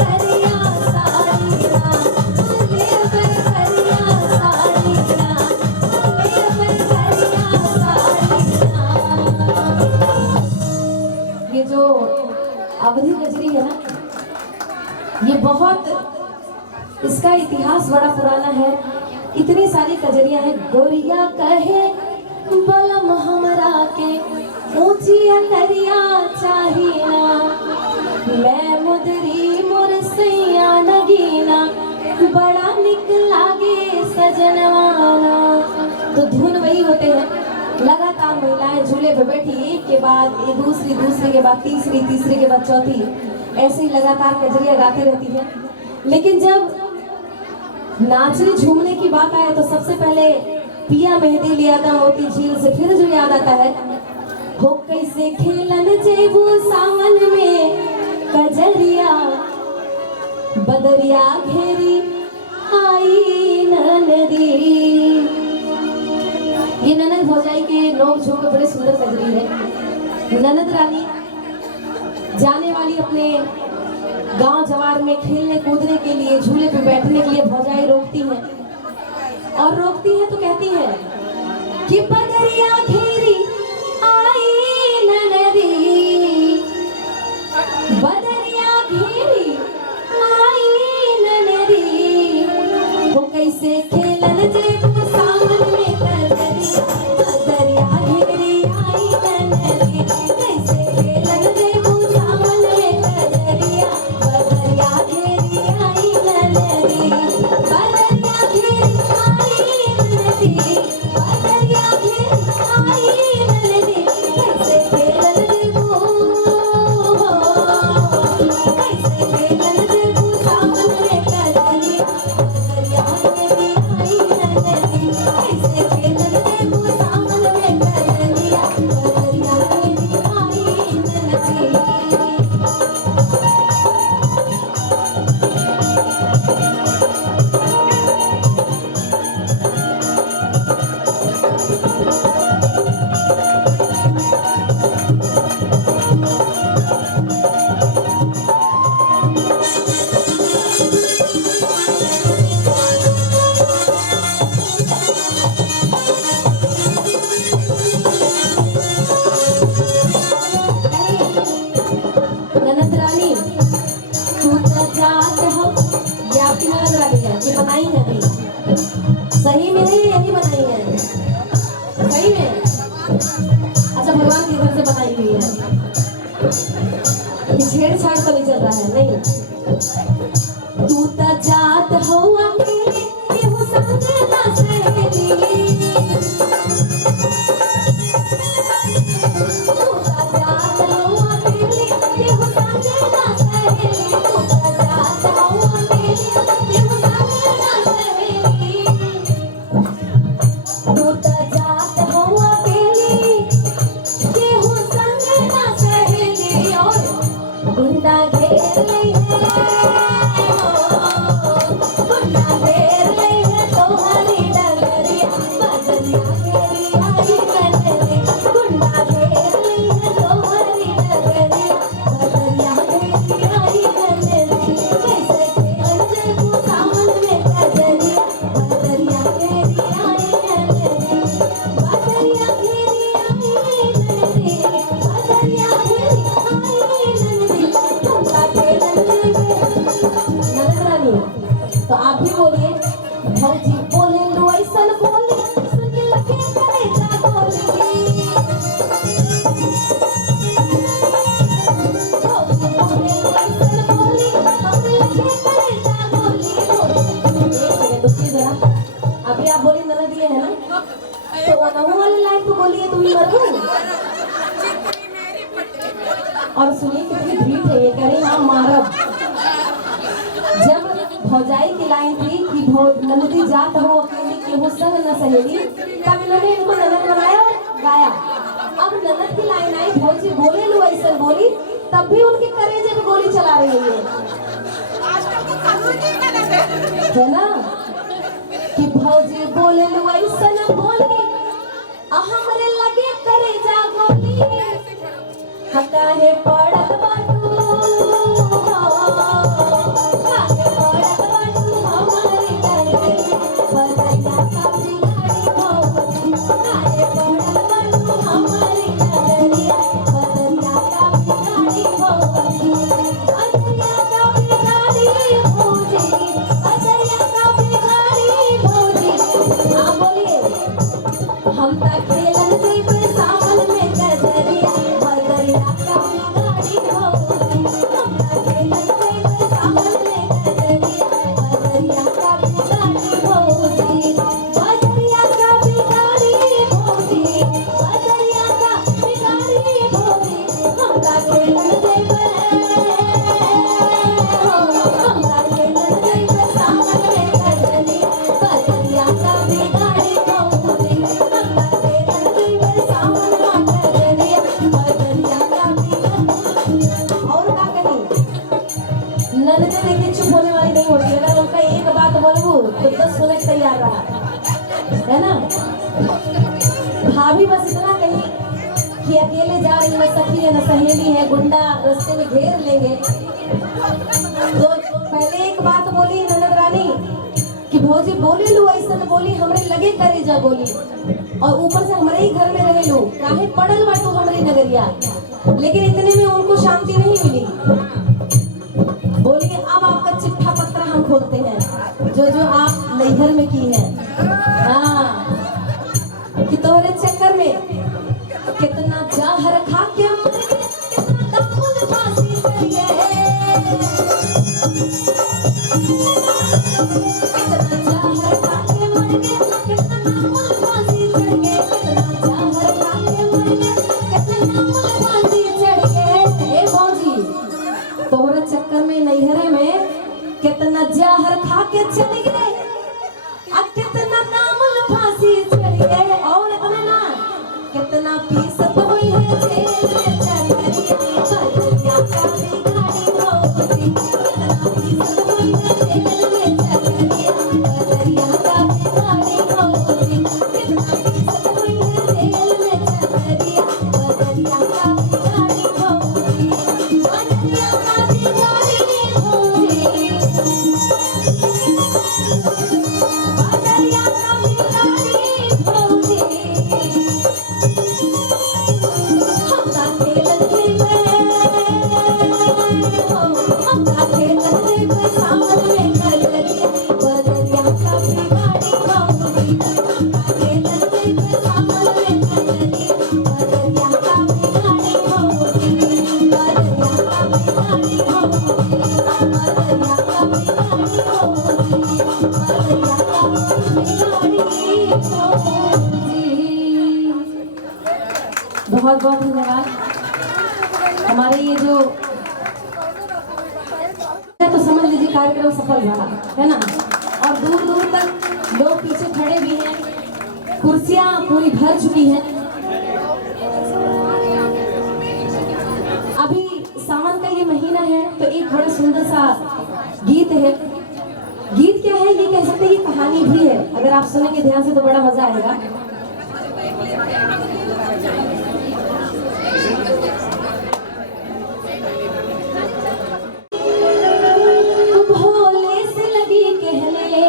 बैठिया साड़ी ले बैठिया साड़ी ये जो अवधि कजरी है ना ये बहुत इसका इतिहास बड़ा पुराना है इतनी सारी कजरियां हैं गोरिया कहे बलम हमरा के ऊंची अटरिया चाहिना मैं मुदरी मोर सैया नगीना बड़ा निक लागे सजनवाना तो धुन वही होते हैं लगातार महिलाएं झूले पे बैठी एक के बाद एक दूसरे के बाद तीसरे के बाद चौथी ऐसे ही लगातार कजरियां गाती रहती है लेकिन जब नाचने झूमने की बात आए तो सबसे पहले पिया मेहंदी लिया था मोती झील से फिर जो याद आता है हो कैसे खेलन जेबू सावन में कजरिया बदरिया घेरी आई ननदी ये ननद भौजाई के नोक झोंक में बड़े सुंदर कजरी है ननद रानी जाने वाली अपने गांव जवार में खेलने कूदने के लिए झूले पे बैठने के लिए भौजाई रोकती हैं और रोकती हैं तो कहती हैं कि बदरिया घेरी आई ननदी बदरिया घेरी आई ननदी वो कैसे खेलन जेबू सावन में बदरिया घेरी आई ननदी कैसे खेलन जेबू सावन में बदरिया घेरी आई ननदी बदरिया घेरी आई ननदी बदरिया घेरी आई ननदी कैसे खेलन जेबू कैसे खेलन जेबू सावन में बदरिया घेरी आई ननदी सही में है यही बनाई है? सही में? अच्छा भगवान के घर से बनाई हुई है, छेड़छाड़ तो नहीं चल रहा है? नहीं। तू ता जात हुआ के हो संगे ना सहेली, तू ता जात हुआ के हो संगे ना सहेली, तू ता जात हुआ के हो संगे ना सहेली, तू ता जात हुआ के हो संगे ना सहेली, और गुंडा घेर ले गुंडा घेर ले तोहरी डगरिया, बदरिया घेरी आई कटरे, गुंडा घेर ले तोहरी डगरिया, बदरिया घेरी आई कटरे, कैसे खेल जेबू सावन में कजरिया, बदरिया घेरी आई कटरे, बदरिया घेरी आई ननदी, बदरिया घेरी आई ननदी, गुंडा घेर ले ननद रानी। तो आप भी बोलिए, भौजी बोले लो ऐसन बोली, सुन के लगे करे जा बोली, भौजी बोले लो ऐसन बोली, हमरे लगे करे जा बोली, एक सेकंड रुकिए जरा। अभी आप बोली ननद ये है ना, तो अनहु वाली लाइन तो बोलिए, तुम ही मरबू। और सुनिए कितनी भीड़ है, ये कह रही हाँ मारब। जब भौजाई की लाइन थी कि ननदी जात हो अकेली केहू संग न सहेली, तब इन्होंने इनको ननद बनाया और गाया। अब ननद की लाइन आई, भौजी बोले लो ऐसन बोली, तब भी उनके करेजे पे गोली चला रही है ना, कि भौजी बोले लो ऐसन बोली, हमरे लगे करेजा गोली, काहे पड़ल बाटू, काहे पड़ल बाटू हमारी डगरिया, बदरिया का बिगाड़ी भौजी, काहे पड़ल बाटू हमारी डगरिया, बदरिया का बिगाड़ी भौजी, बदरिया का बिगाड़ी भौजी, बदरिया का बिगाड़ी भौजी। हाँ बोलिए, हम तक खेलन जेबे सावन में कजरिया, बदरिया का बिगाड़ी भौजी, हम तक खेलन जेबे सावन में कजरिया, बदरिया का बिगाड़ी भौजी, बदरिया का बिगाड़ी भौजी, बदरिया का बिगाड़ी भौजी, हम तक खेलन जेबे, हम तक खेलन जेबे सावन में कजरिया, बदरिया का बिगाड़ी भौजी, हम तक खेलन जेबे सावन में कजरिया, बदरिया का बिगाड़ी। और का कहीं ननदे देखिए चुप होने वाली नहीं होती, अगर उनका एक बात बोलूं तो 10 सुने तैयार रहा है ना। भाभी बस इतना कही कि अकेले जा रही न सखी है न सहेली है, गुंडा रास्ते में घेर लेंगे। तो पहले एक बात बोली ननद रानी कि भौजी बोले लो ऐसन बोली, हमरे लगे करे जा गोली, और ऊपर से हमारे ही घर में रहे लो, काहे पड़ल बाटू हमारी नगरिया। लेकिन इतने में उनको शांति नहीं मिली, बोलिए अब आपका चिट्ठा पत्र हम खोलते हैं, जो आप नैहर में की है। हाँ, कि तोहरे चक्कर में कितना जहर खा के मर गए, कितना दामुन फांसी चढ़ गए, कितना जहर खा के मर गए, कितना दामुन फांसी चढ़ गए, कितना जहर खा के मर गए, कितना दामुन फांसी चढ़ गए। हे भौजी, तोहरे चक्कर में नैहरे में कितना जहर खा के चढ़ गए, और कितना दामुन फांसी चढ़ गए, और इतना ना कितना पीसत हुई है जेल में चढ़िया, बदरिया का बिगाड़ी भौजी, कितना पीसत हुई है जेल में चढ़िया, बदरिया का बिगाड़ी बहुत बहुत धन्यवाद। हमारे ये जो तो समझ लीजिए कार्यक्रम सफल रहा है ना। और दूर दूर तक लोग पीछे खड़े भी हैं, कुर्सियां पूरी भर चुकी हैं। अभी सावन का ये महीना है तो एक बड़ा सुंदर सा गीत है। गीत क्या है ये कह सकते हैं, ये कहानी भी है। अगर आप सुनेंगे ध्यान से तो बड़ा मजा आएगा। भोले से लगी कहने,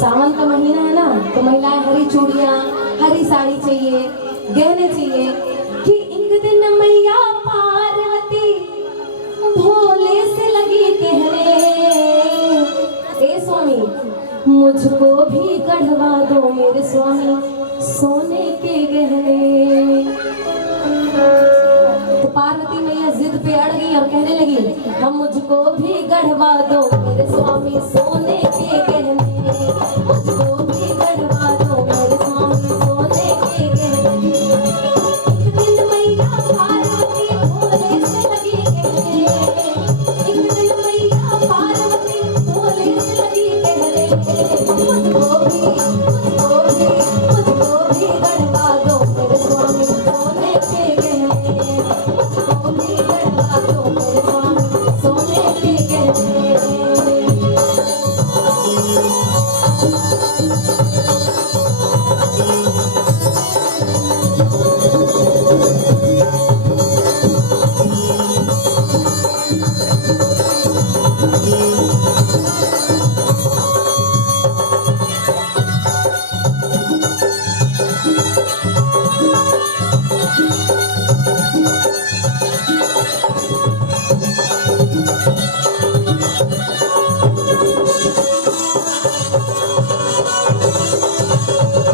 सावन का महीना है ना तो महिलाएं हरी चूड़ियां, हरी साड़ी चाहिए, गहने चाहिए कि एक दिन मैया पार्वती भोले से लगी कहने, ए स्वामी मुझको भी गढ़वा दो मेरे स्वामी सोने के गहने। तो पार्वती मैया जिद पे अड़ गई और कहने लगी हम मुझको भी गढ़वा दो मेरे स्वामी सोने के गहने, मुझको भी गढ़वा दो मेरे स्वामी सोने के गहने। एक दिन मैया पार्वती भोले से लगी कहने, एक दिन मैया पार्वती भोले से लगी कहने, मुझको भी गढ़वा दो मेरे स्वामी सोने के गहने, मुझको भी गढ़वा दो मेरे स्वामी सोने के गहने।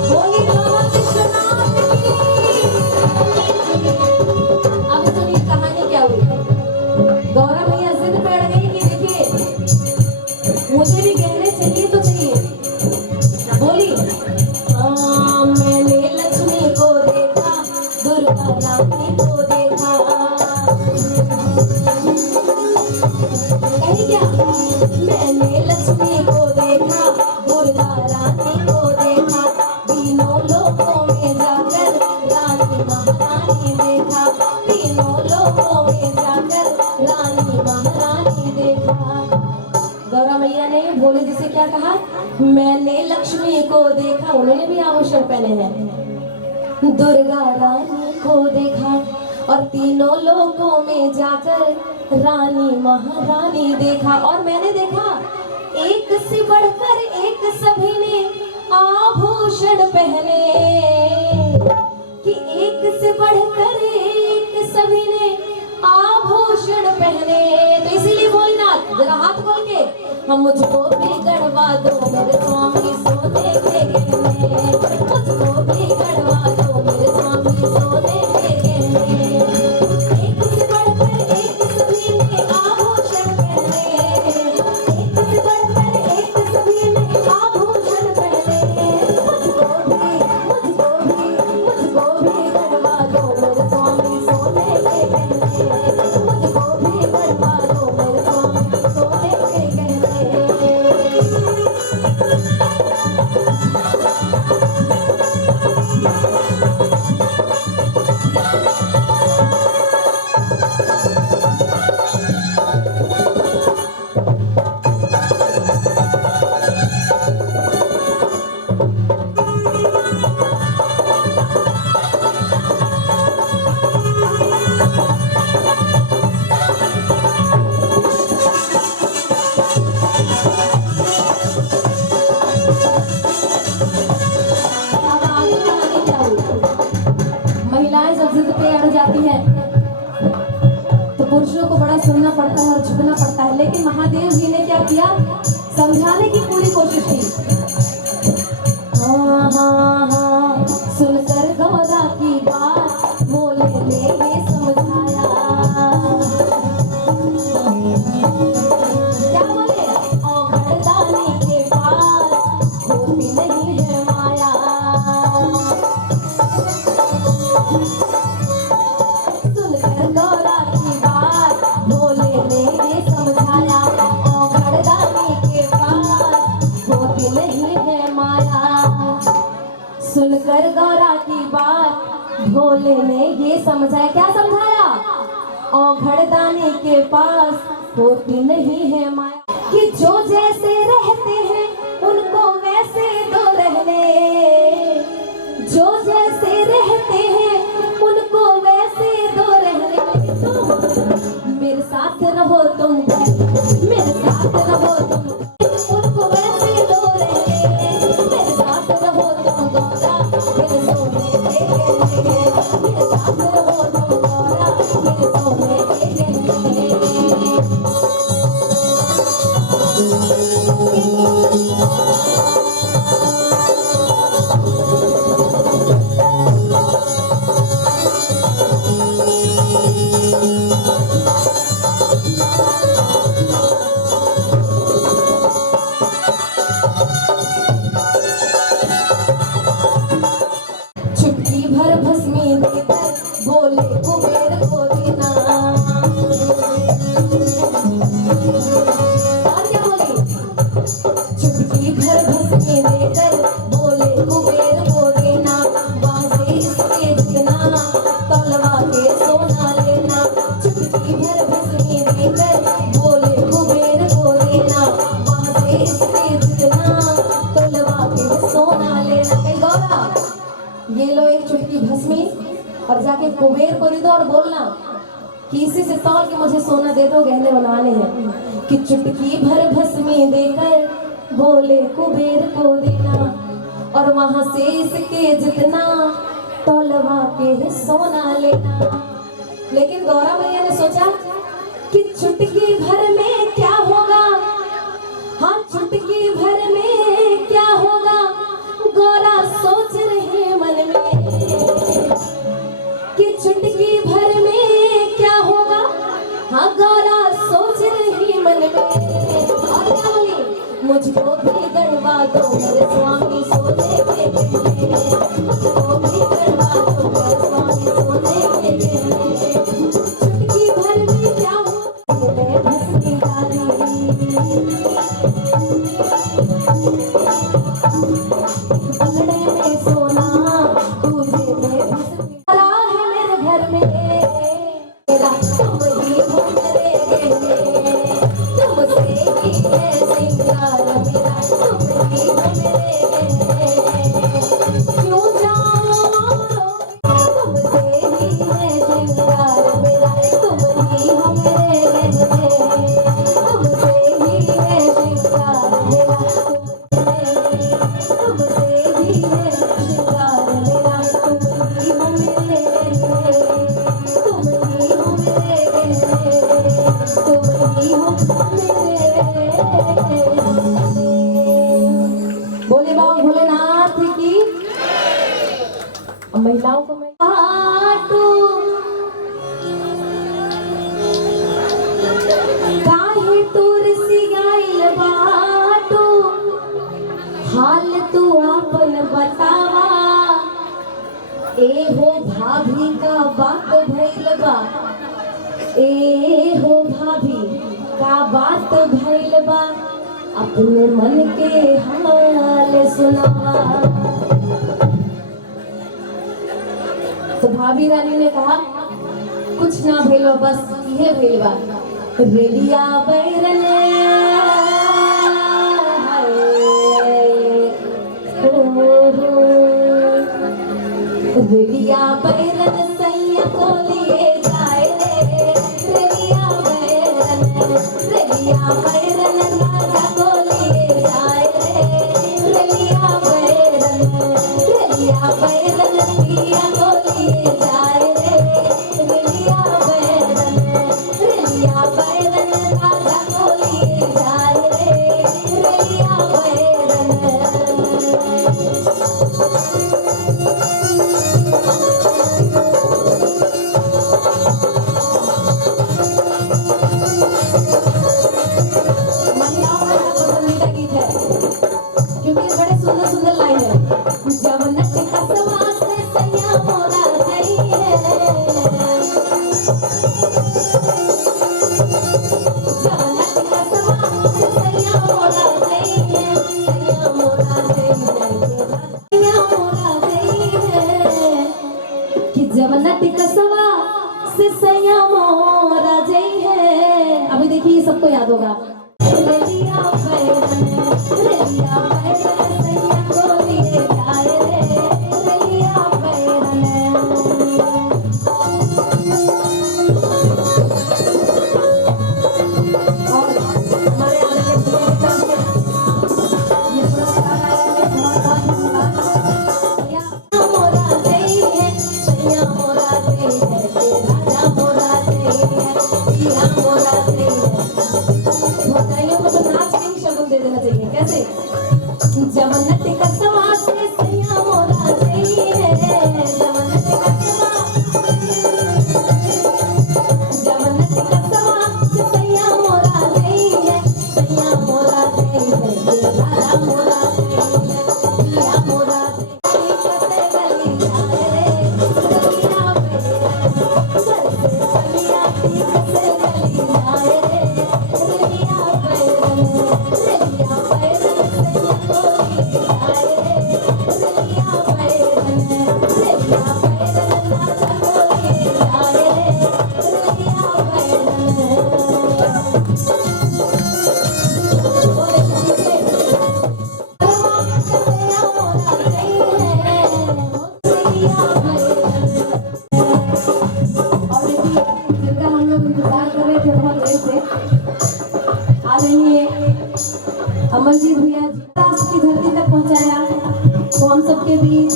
बोली बाबा विश्वनाथ की। अब सुनिए कहानी क्या हुई। गौरा मैया जिद पे अड़ गई कि देखिए मुझे भी गहने चाहिए तो चाहिए। बोली हाँ मैंने लक्ष्मी को देखा, दुर्गा रानी को देखा। कही क्या मैंने लक्ष्मी को देखा, दुर्गा रानी को देखा, तीनों लोकों में जाकर रानी महारानी देखा, तीनों लोकों में जाकर रानी महारानी देखा। गौरा मैया ने भोले जी से क्या कहा, मैंने लक्ष्मी को देखा, उन्होंने भी आभूषण पहने हैं, दुर्गा रानी को देखा और तीनों लोकों में जाकर रानी महारानी देखा। और मैंने देखा एक से बढ़कर एक सभी ने आभूषण पहने, कि एक से बढ़कर एक सभी ने आभूषण पहने। तो इसीलिए भोलेनाथ जरा हाथ खोल के हम मुझको भी गढ़वा दो मेरे स्वामी सोने के गहने, मुझको भी गढ़वा दो मेरे स्वामी सोने के गहने। एक से बढ़कर एक सभी ने आभूषण पहने, एक से बढ़कर एक सभी ने आभूषण पहने, मुझको भी गढ़वा दो मेरे स्वामी सोने के गहने, मुझको भी गढ़वा दो मेरे स्वामी सोने के गहने। अब आगे कहानी क्या हुई। महिलाएं जब जिद पे अड़ जाती हैं तो पुरुषों को बड़ा सुनना पड़ता है और झुकना पड़ता है। लेकिन महादेव जी ने क्या किया, समझाने की पूरी कोशिश की। हाँ हाँ हाँ सुनकर गौरा की बात बोले ने ये समझाया। क्या बोले, और घरदानी के भोले ने ये समझाया, क्या समझाया? औघड़दानी के पास होती नहीं है माया, कि जो जैसे रहते हैं उनको वैसे दो रहने, जो जैसे रहते हैं उनको वैसे दो रहने। तुम मेरे साथ रहो, तुम मेरे साथ रहो, तुम उनको वैसे दो रहने, मेरे साथ रहो तुम गौरा मेरे सोने के गहने, मेरे साथ रहो तुम गौरा मेरे सोने के गहने। चुटकी भर भस्मी देकर बोले कुबेर को देना, और क्या बोले? चुटकी भर भस्मी देकर बोले कुबेर को देना, वहां से इसके जितना तलवा के सोना लेना। चुटकी भर भस्मी देकर बोले कुबेर को देना, वहां से इसके जितना तलवा के सोना लेना। कहीं गौरा ये लो एक चुटकी भस्मी और जाके कुबेर को दे दो और बोलना कि इसी से तौल के मुझे सोना दे दो, गहने बनवाने हैं। कि चुटकी भर भस्मी देकर बोले कुबेर को देना, और वहां से इसके जितना तौलवा के सोना लेना। लेकिन गौरा मैया ने सोचा कि चुटकी भर में क्या होगा, हाँ चुटकी भर में क्या होगा। गौरा सोच रहे मन में कि चुटकी भर में क्या होगा, हाँ गौरा सोच रही मन में। और क्या बोली? मुझको भी गढ़वा दो मेरे स्वामी सोने के गहने, मुझको भी गढ़वा दो मेरे स्वामी सोने के गहने। चुटकी भर में क्या होगा, मैं भस्मी डाली पगड़े में सोना तुझे में भस्मी डाला है मेरे घर में। मेरा तुम ही हो मेरे गहने, तुमसे ही है सिंगार मेरा, तुम ही हो मेरे गहने। क्यों जाऊं तुमसे ही है सिंगार मेरा, तुम ही हो मेरे गहने, तुमसे ही है सिंगार मेरा, तुमसे ही है श्रृंगार मेरा, तुम ही हो मेरे गहने, तुम ही हो मेरे गहने, तुम ही हो मेरे गहने। बोले बाबा भोलेनाथ की। अब महिलाओं को मैं काहे तोर सिगाइल बाटो, हाल तू आपन बतावा। ए हो भाभी का बात भइल बा, ए हो भाभी का बात भइल बा, अपने मन के हाल सुनावा। तो भाभी रानी ने कहा कुछ ना भइल बा, बस ये भइल बा। रेलिया बैरन रेलिया बैरन सैया को लिए जाए रे, रेलिया बैरन राजा को लिए जाए रे, रेलिया बैरन पिया को लिए जाए रे, रेलिया बैरन राजा को लिए जाए रे, रेलिया बैरन। चलना चाहिए। कैसे? जमनत कसवा से सैया मोरा चाहिए, जमनत कसवा, जमनत कसवा से सैया मोरा चाहिए, सैया मोरा चाहिए, लाला मोरा चाहिए, पिया मोरा चाहिए, कसे गली जाए रे, रलिया पैरन, रलिया कसे गली जाए रे, रलिया पैरन, रलिया पैरन अमरजीत भैया राष्ट्र की धरती तक पहुंचाया, तो हम सबके बीच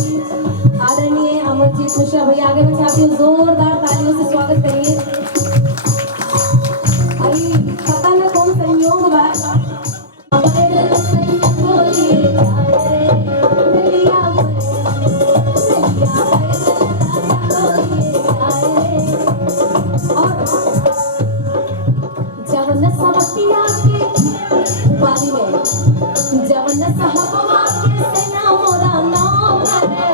आदरणीय अमरजीत मिश्रा भैया आगे मैं चाहती हूँ जोरदार तालियों से स्वागत करिए। अरे पता न कौन संयोग बा, जवन समस्या के उपाधि में जवन सहबवा के सेना मोरा नाम है,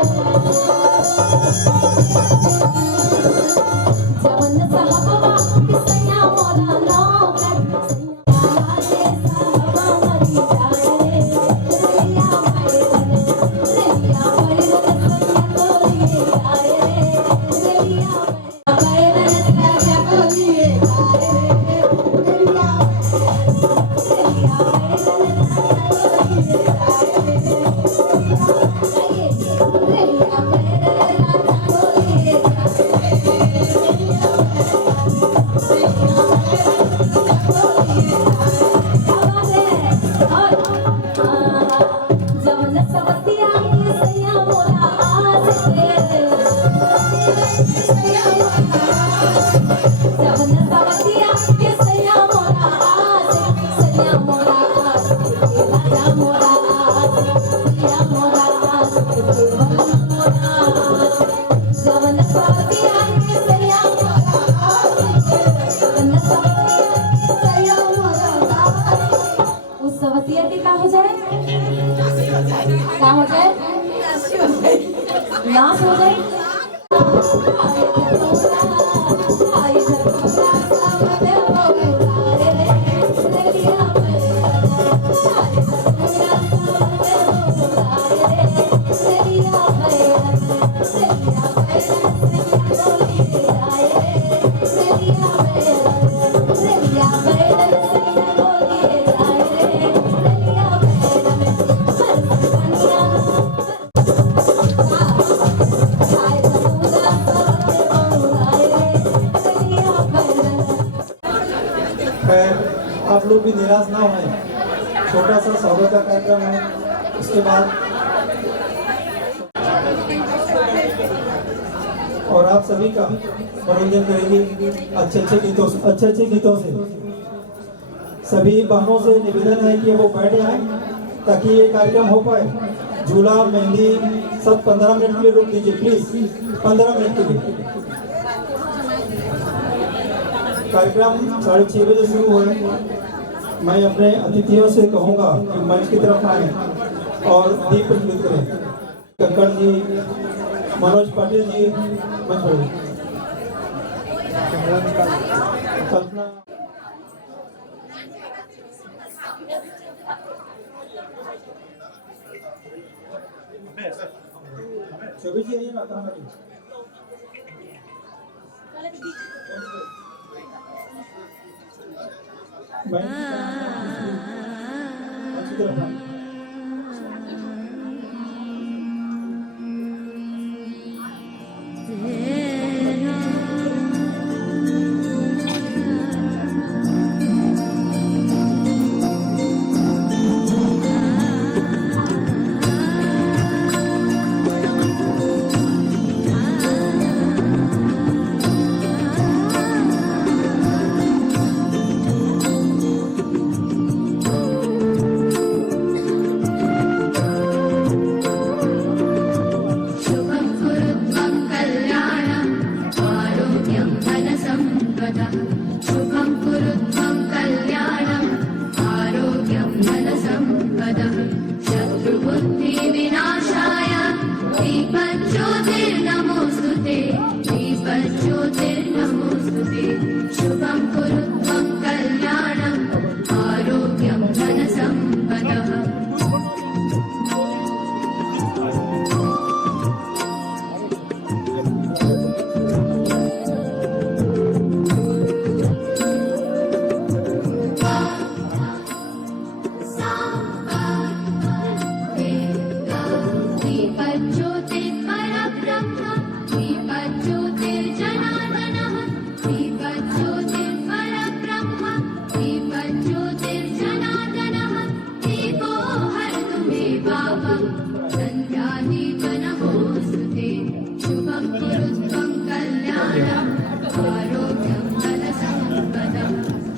जवन सहबवा के सेना मोरा नाम है, सैया के सहबवा मरी जाए रे, रलिया पैरन, रलिया पैरन सैया को लिए जाए रे, रलिया पैरन सैया को लिए जाए रे, रलिया जवन सवतिया के सैया मोरा आज के, जवन सवतिया के सैया मोरा आज, सैया मोरा आज के राजा मोरा आज, सैया मोरा आज के बल्ला मोरा आज, जवन सवतिया के सैया मोरा आज के, जवन सवतिया के सैया मोरा आज, उस सवतिया के का हो जाए, क्या हो जाए, नाश हो जाए। आप लोग भी निराश ना हों, छोटा सा स्वागत का कार्यक्रम है, उसके बाद और आप सभी का मनोरंजन करेंगे अच्छे गीतों से। सभी बहनों से निवेदन है कि वो बैठे आए ताकि ये कार्यक्रम हो पाए। झूला मेहंदी सब 15 मिनट के लिए रोक दीजिए प्लीज, 15 मिनट के लिए। कार्यक्रम 6:30 बजे शुरू हुआ। मैं अपने अतिथियों से कहूंगा कि मंच की तरफ आए और दीप प्रज्वलित करें। कंकड़ जी, मनोज पाटिल जी मंच पर। कल्पना छवि जी आइए ना, अच्छी तरह कामं सञ्जानीपनमोऽस्तुते शुभं कुरुत्वं कल्याणम् आरोग्यं धनसम्पदं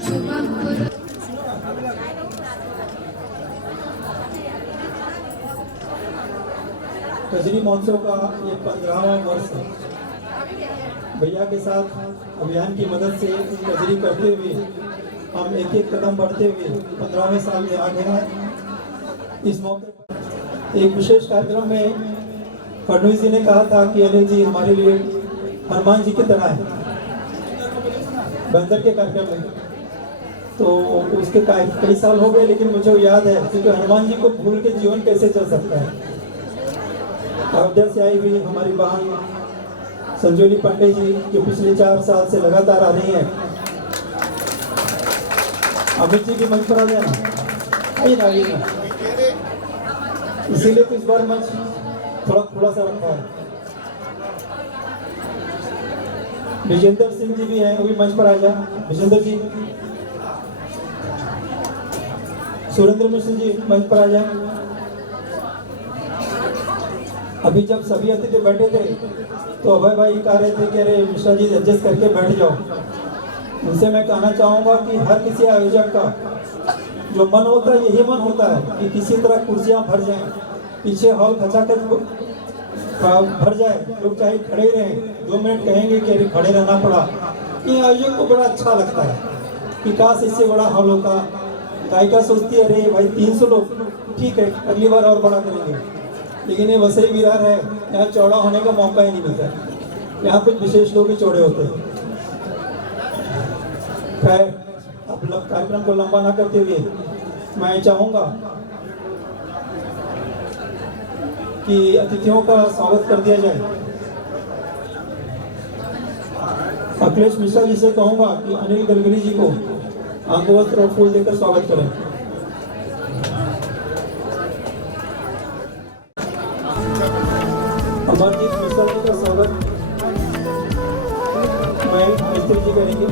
शुभं कुरु कजरी महोत्सव का ये 15वां वर्ष है। भैया के साथ अभियान की मदद से कजरी करते हुए हम एक एक कदम बढ़ते हुए 15वें साल में आ गए हैं। इस मौके पर एक विशेष कार्यक्रम में फडणवीस जी ने कहा था कि अनिल जी हमारे लिए हनुमान जी की तरह है बंदर के कार्यक्रम में। तो उसके कई साल हो गए, लेकिन मुझे वो याद है क्योंकि हनुमान जी को भूल के जीवन कैसे चल सकता है। अयोध्या से आई हुई हमारी बहन संजोली पांडे जी जो पिछले 4 साल से लगातार आ रही हैं। अमित जी भी मंच पर आ जाना, आइए ना। इसीलिए तो इस बार मंच थोड़ा सा रखा है। विजेंद्र सिंह जी भी हैं, वो भी मंच पर आ जाए। विजेंद्र जी, सुरेंद्र मिश्र जी मंच पर आ जाए। अभी जब सभी अतिथि बैठे थे तो अभय भाई कह रहे थे कि अरे मिश्रा जी एडजस्ट करके बैठ जाओ। उनसे मैं कहना चाहूँगा कि हर किसी आयोजक का जो मन होता है यही मन होता है कि किसी तरह कुर्सियाँ भर जाएं, पीछे हॉल खचाखच भर जाए, लोग चाहे खड़े ही रहें, 2 मिनट कहेंगे कि अरे खड़े रहना पड़ा। ये आयोजक को बड़ा अच्छा लगता है कि काश इससे बड़ा हॉल होता। गायिका सोचती है अरे भाई 300 लोग, ठीक है अगली बार और बड़ा करेंगे। लेकिन ये वसई विरार है, यहाँ चौड़ा होने का मौका ही नहीं मिलता। यहाँ कुछ विशेष लोग ही चौड़े होते हैं। खैर, अब कार्यक्रम को लंबा ना करते हुए मैं चाहूँगा कि अतिथियों का स्वागत कर दिया जाए। अखिलेश मिश्रा जी से कहूँगा कि अनिल गलगली जी को अंगवस्त्र और फूल देकर स्वागत करें। अमरजीत मिश्रा जी का स्वागत मयंक मिस्त्री जी करेंगे।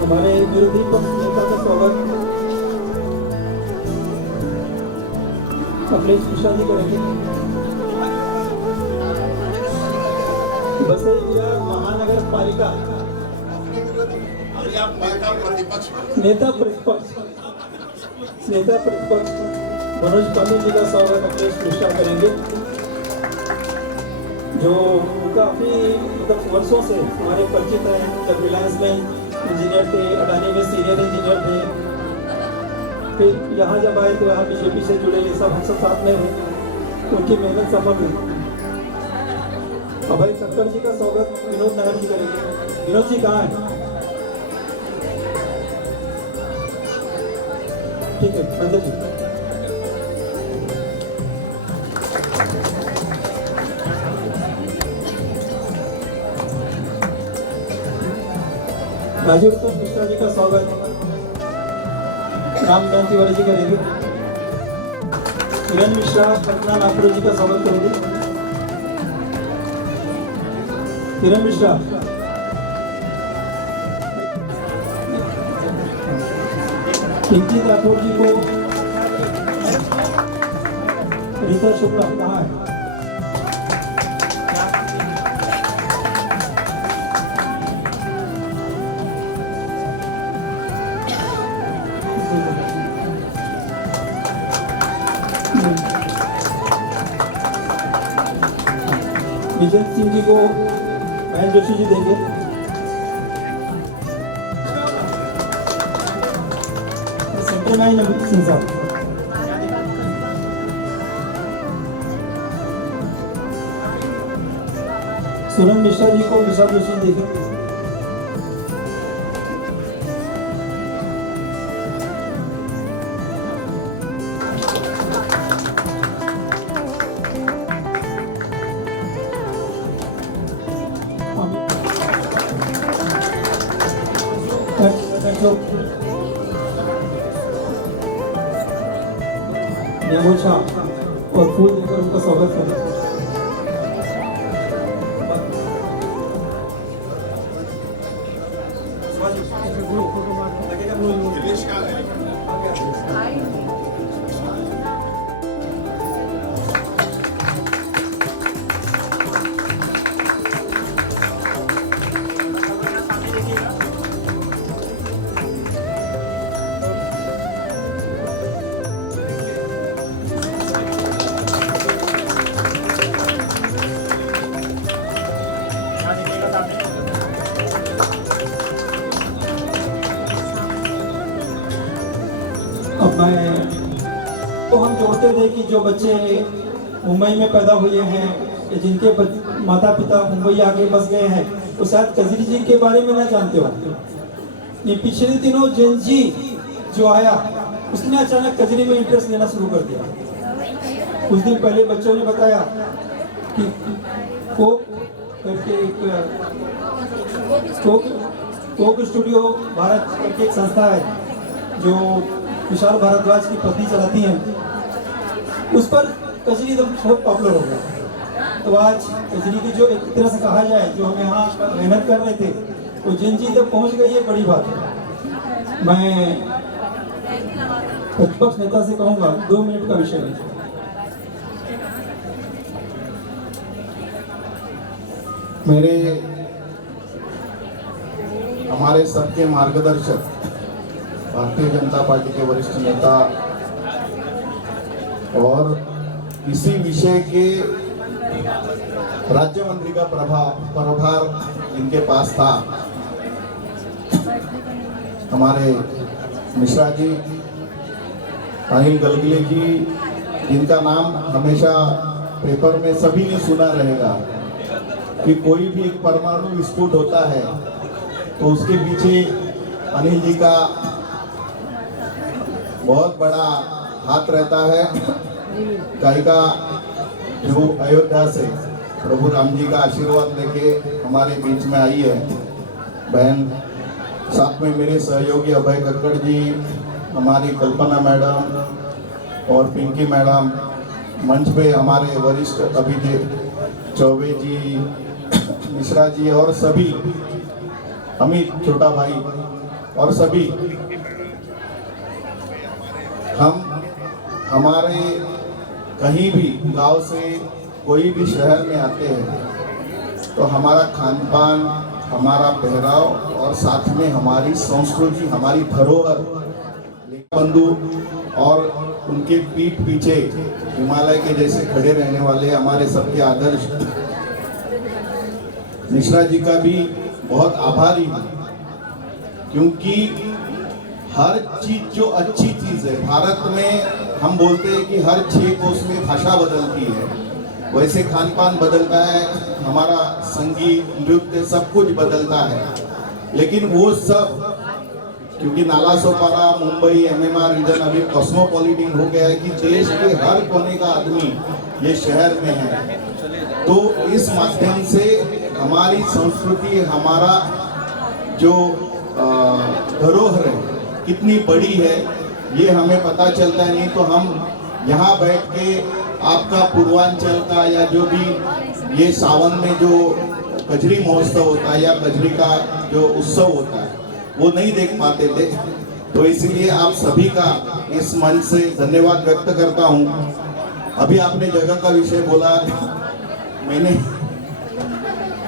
हमारे विरोधी पक्ष नेता का स्वागत अखिलेश मिश्रा जी करेंगे। वसई विरार महानगर पालिका नेता प्रतिपक्ष मनोज पांडे जी का स्वागत अखिलेश मिश्रा करेंगे, जो काफी वर्षों से हमारे परिचित हैं। जब रिलायंस में इंजीनियर थे, अडानी में सीनियर इंजीनियर थे, फिर यहाँ जब आए तो यहाँ बीजेपी से जुड़े, ये सब हम सब साथ में हैं। उनकी मेहनत सफल हुई। अभय सक्कर जी का स्वागत विनोद नायर जी करेंगे। विनोद जी कहाँ हैं? ठीक है, मंदिर जी। राजीव रतन मिश्रा जी का स्वागत रामकांत तिवारी जी करेंगे। किरण मिश्रा पटना नागपुर जी का स्वागत करेंगे। किरण मिश्रा, पिंकी राठौर जी को रीता शुक्ला कहाँ है? विजय सिंह जी को महेश जोशी जी देंगे। सेंटर में नवीन सिंह साहब। सुरन मिश्रा जी को विशाल जोशी देंगे। नेमोछा और फूल देकर उनका स्वागत करें। अब तो हम जोड़ते थे कि जो बच्चे मुंबई में पैदा हुए हैं या जिनके माता पिता मुंबई आके बस गए हैं तो शायद कजरी जी के बारे में ना जानते हो। ये पिछले दिनों जेनजी जो आया उसने अचानक कजरी में इंटरेस्ट लेना शुरू कर दिया। कुछ दिन पहले बच्चों ने बताया कि कोक करके कोक स्टूडियो भारत करके एक संस्था है जो विशाल भारद्वाज की पत्नी चलाती हैं, उस पर कजरी एकदम बहुत पॉपुलर हो गया। तो आज कजरी की जो एक तरह से कहा जाए जो हम यहाँ मेहनत कर रहे थे वो जेनजी तक पहुँच गई, ये बड़ी बात है। मैं प्रतिपक्ष नेता से कहूँगा 2 मिनट का विषय है। हमारे सबके मार्गदर्शक भारतीय जनता पार्टी के वरिष्ठ नेता और इसी विषय के राज्य मंत्री का प्रभार इनके पास था, हमारे मिश्रा जी, अनिल गलगले जी, जिनका नाम हमेशा पेपर में सभी ने सुना रहेगा कि कोई भी एक परमाणु विस्फोट होता है तो उसके पीछे अनिल जी का बहुत बड़ा हाथ रहता है। गायिका जो अयोध्या से प्रभु राम जी का आशीर्वाद लेके हमारे बीच में आई है बहन, साथ में मेरे सहयोगी अभय कक्कड़ जी, हमारी कल्पना मैडम और पिंकी मैडम, मंच पे हमारे वरिष्ठ अभिजीत चौबे जी, मिश्रा जी और सभी, अमित छोटा भाई और सभी। हम हमारे कहीं भी गांव से कोई भी शहर में आते हैं तो हमारा खान पान, हमारा पहराव और साथ में हमारी संस्कृति, हमारी धरोहर, बंधु और उनके पीठ पीछे हिमालय के जैसे खड़े रहने वाले हमारे सबके आदर्श मिश्रा जी का भी बहुत आभारी हूँ, क्योंकि हर चीज जो अच्छी चीज है, भारत में हम बोलते हैं कि हर 6 कोस में भाषा बदलती है, वैसे खान पान बदलता है, हमारा संगीत नृत्य सब कुछ बदलता है। लेकिन वो सब क्योंकि नाला सोपारा, मुंबई, MMR रीजन अभी कॉस्मोपॉलिटन हो गया है कि देश के हर कोने का आदमी ये शहर में है, तो इस माध्यम से हमारी संस्कृति, हमारा जो धरोहर है कितनी बड़ी है ये हमें पता चलता है। नहीं तो हम यहाँ बैठ के आपका पूर्वांचल का या जो भी ये सावन में जो कजरी महोत्सव होता है या कजरी का जो उत्सव होता है वो नहीं देख पाते थे। तो इसलिए आप सभी का इस मंच से धन्यवाद व्यक्त करता हूँ। अभी आपने जगह का विषय बोला, मैंने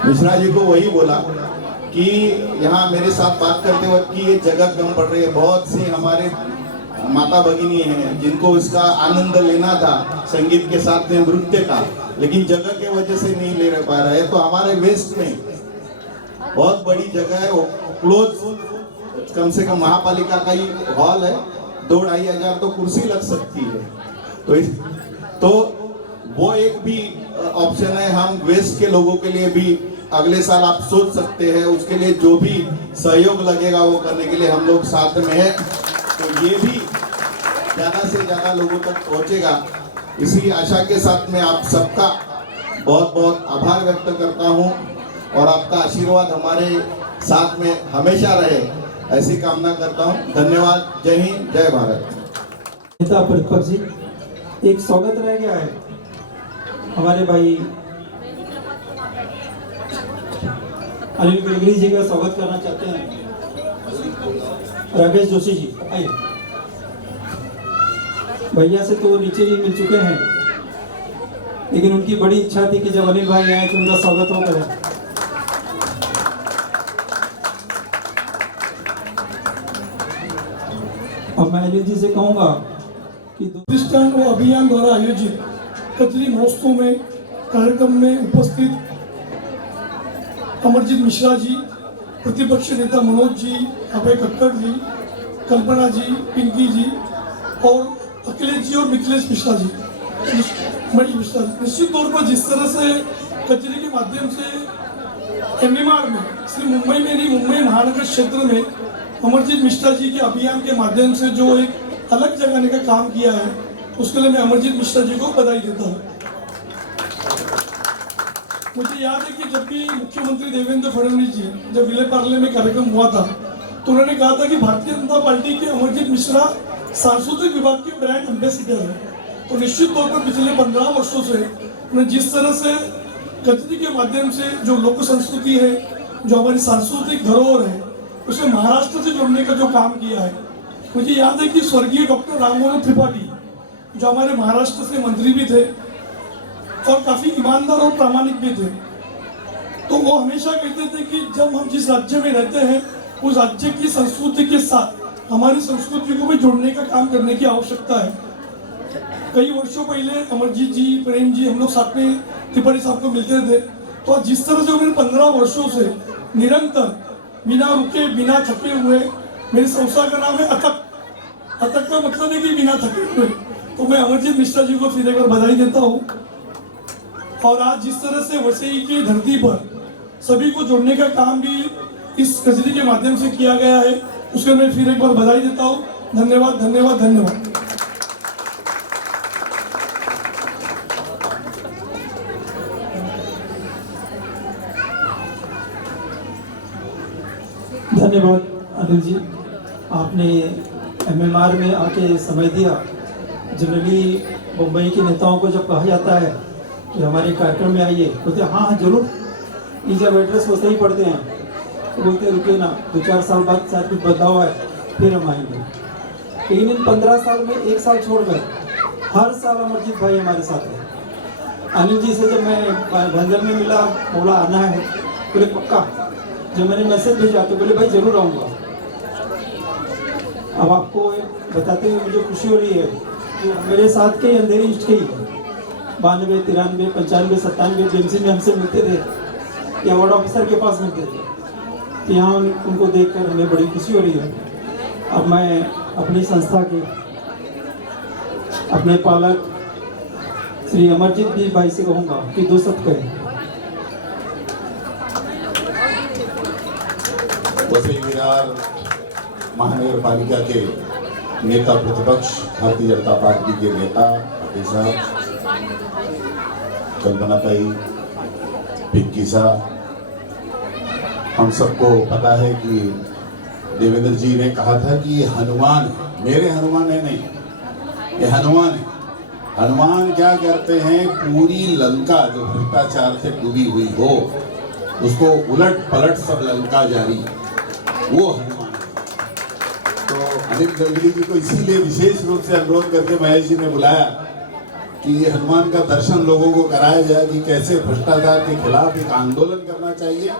मिश्रा जी को वही बोला कि यहाँ मेरे साथ बात करते वक्त कि ये जगह कम पड़ रही है। बहुत सी हमारे माता भगिनी हैं जिनको इसका आनंद लेना था संगीत के साथ में नृत्य का, लेकिन जगह के वजह से नहीं ले पा रहे हैं। तो हमारे वेस्ट में बहुत बड़ी जगह है, वो क्लोज कम से कम महापालिका का ही हॉल है, 2-2.5 हजार तो कुर्सी लग सकती है। तो वो एक भी ऑप्शन है। हम वेस्ट के लोगों के लिए भी अगले साल आप सोच सकते हैं, उसके लिए जो भी सहयोग लगेगा वो करने के लिए हम लोग साथ में हैं। तो ये भी ज़्यादा से ज़्यादा लोगों तक पहुंचेगा। इसी आशा के साथ में आप सबका बहुत बहुत आभार व्यक्त करता हूं और आपका आशीर्वाद हमारे साथ में हमेशा रहे, ऐसी कामना करता हूं। धन्यवाद। जय हिंद, जय भारत। नेता प्रतिपक्ष जी, एक स्वागत रह गया है। हमारे भाई अनिल गिलगिरी जी का स्वागत करना चाहते हैं। राकेश जोशी जी आइए। भैया से तो नीचे ही मिल चुके हैं, लेकिन उनकी बड़ी इच्छा थी कि जब अनिल भाई आए तो उनका स्वागत हो करें। अब मैं अनिल जी से कहूँगा कि प्रतिष्ठान व अभियान द्वारा आयोजित कचरी महोत्सव में कार्यक्रम में उपस्थित अमरजीत मिश्रा जी, प्रतिपक्ष नेता मनोज जी, अभय कक्कड़ जी, कल्पना जी, पिंकी जी और अखिलेश जी और मिथिलेश मिश्रा जी, मनीष मिश्रा जी। निश्चित तौर पर जिस तरह से कचरी के माध्यम से MMR में सिर्फ मुंबई में नहीं, मुंबई महानगर क्षेत्र में अमरजीत मिश्रा जी के अभियान के माध्यम से जो एक अलग जगाने का काम किया है, उसके लिए मैं अमरजीत मिश्रा जी को बधाई देता हूँ। मुझे याद है कि जब भी मुख्यमंत्री देवेंद्र फडणवीस जी जब विले पार्ले में कार्यक्रम हुआ था तो उन्होंने कहा था कि भारतीय जनता पार्टी के अमरजीत मिश्रा सांस्कृतिक विभाग के ब्रांड एम्बेसडर हैं। तो निश्चित तौर पर पिछले 15 वर्षों से उन्होंने जिस तरह से कचरी के माध्यम से जो लोक संस्कृति है, जो हमारी सांस्कृतिक धरोहर है, उसे महाराष्ट्र से जोड़ने का जो काम किया है। मुझे याद है कि स्वर्गीय डॉक्टर राममोहन त्रिपाठी जो हमारे महाराष्ट्र से मंत्री भी थे और काफी ईमानदार और प्रामाणिक भी थे, तो वो हमेशा कहते थे कि जब हम जिस राज्य में रहते हैं उस राज्य की संस्कृति के साथ हमारी संस्कृति को भी जोड़ने का काम करने की आवश्यकता है। कई वर्षों पहले अमरजीत जी, प्रेम जी, हम लोग साथ में त्रिपाठी साहब को मिलते थे। तो जिस तरह से उन्होंने 15 वर्षों से निरंतर बिना रुके बिना थके हुए, मेरे संस्था का नाम है अतक, अतक का मतलब है कि बिना थके हुए, तो मैं अमरजीत मिश्रा जी को फिर एक बार बधाई देता हूँ। और आज जिस तरह से वसई की धरती पर सभी को जोड़ने का काम भी इस कचरी के माध्यम से किया गया है, उसके मैं फिर एक बार बधाई देता हूँ। धन्यवाद, धन्यवाद, धन्यवाद। धन्यवाद अनिल जी, आपने MMR में आके समय दिया। जनरली मुंबई के नेताओं को जब कहा जाता है कि हमारे कार्यक्रम में आइए, बोलते हाँ हाँ जरूर, ये जब एड्रेस वैसे ही पढ़ते हैं तो बोलते रुके ना, 2-4 साल बाद शायद कुछ बदलाव है फिर हम आएंगे। लेकिन इन 15 साल में 1 साल छोड़कर हर साल अमरजीत भाई हमारे साथ है। अनिल जी से जब मैं भंजल में मिला, बोला आना है, बोले पक्का। जब मैंने मैसेज भेजा तो बोले भाई जरूर आऊँगा। अब आपको बताते हुए मुझे खुशी हो रही है कि मेरे साथ के अंधेरी इष्ट के ही 92, 93, 95, 97 जेएमसी में हमसे मिलते थे या वार्ड ऑफिसर के पास मिलते थे। तो यहाँ उनको देखकर हमें बड़ी खुशी हो रही है। अब मैं अपनी संस्था के अपने पालक श्री अमरजीत भी भाई से कहूँगा कि 2 शब्द कहें। वसई विरार महानगर पालिका के नेता प्रतिपक्ष भारतीय जनता पार्टी के नेता साहब, कल्पना ताई, पिंकी साहब, हम सबको पता है कि देवेंद्र जी ने कहा था कि ये हनुमान है, मेरे हनुमान है नहीं, ये हनुमान है। हनुमान क्या करते हैं, पूरी लंका जो भ्रष्टाचार से डूबी हुई हो उसको उलट पलट सब लंका जारी, वो हनुमान है। तो अनिल गिलगिरी जी को इसीलिए विशेष रूप से अनुरोध करके महेश जी ने बुलाया कि ये हनुमान का दर्शन लोगों को कराया जाए कि कैसे भ्रष्टाचार के खिलाफ एक आंदोलन करना चाहिए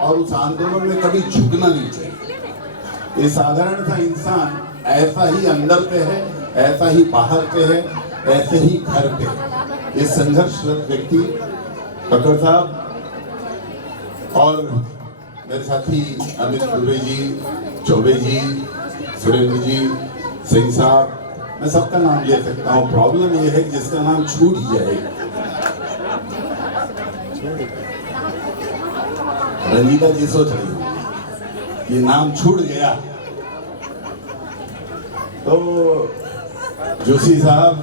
और उस आंदोलन में कभी झुकना नहीं चाहिए। ये साधारण सा इंसान ऐसा ही अंदर पे है, ऐसा ही बाहर पे है, ऐसे ही घर पे है। ये संघर्षरत व्यक्ति कक्कड़ साहब और मेरे साथी अमित दुबे जी, चौबे जी, सुरेंद्र जी, सिंह साहब, मैं सबका नाम ले सकता हूँ। प्रॉब्लम ये है कि जिसका नाम छूट जाए, रंजीता जी सोच रही ये नाम छूट गया तो जोशी साहब,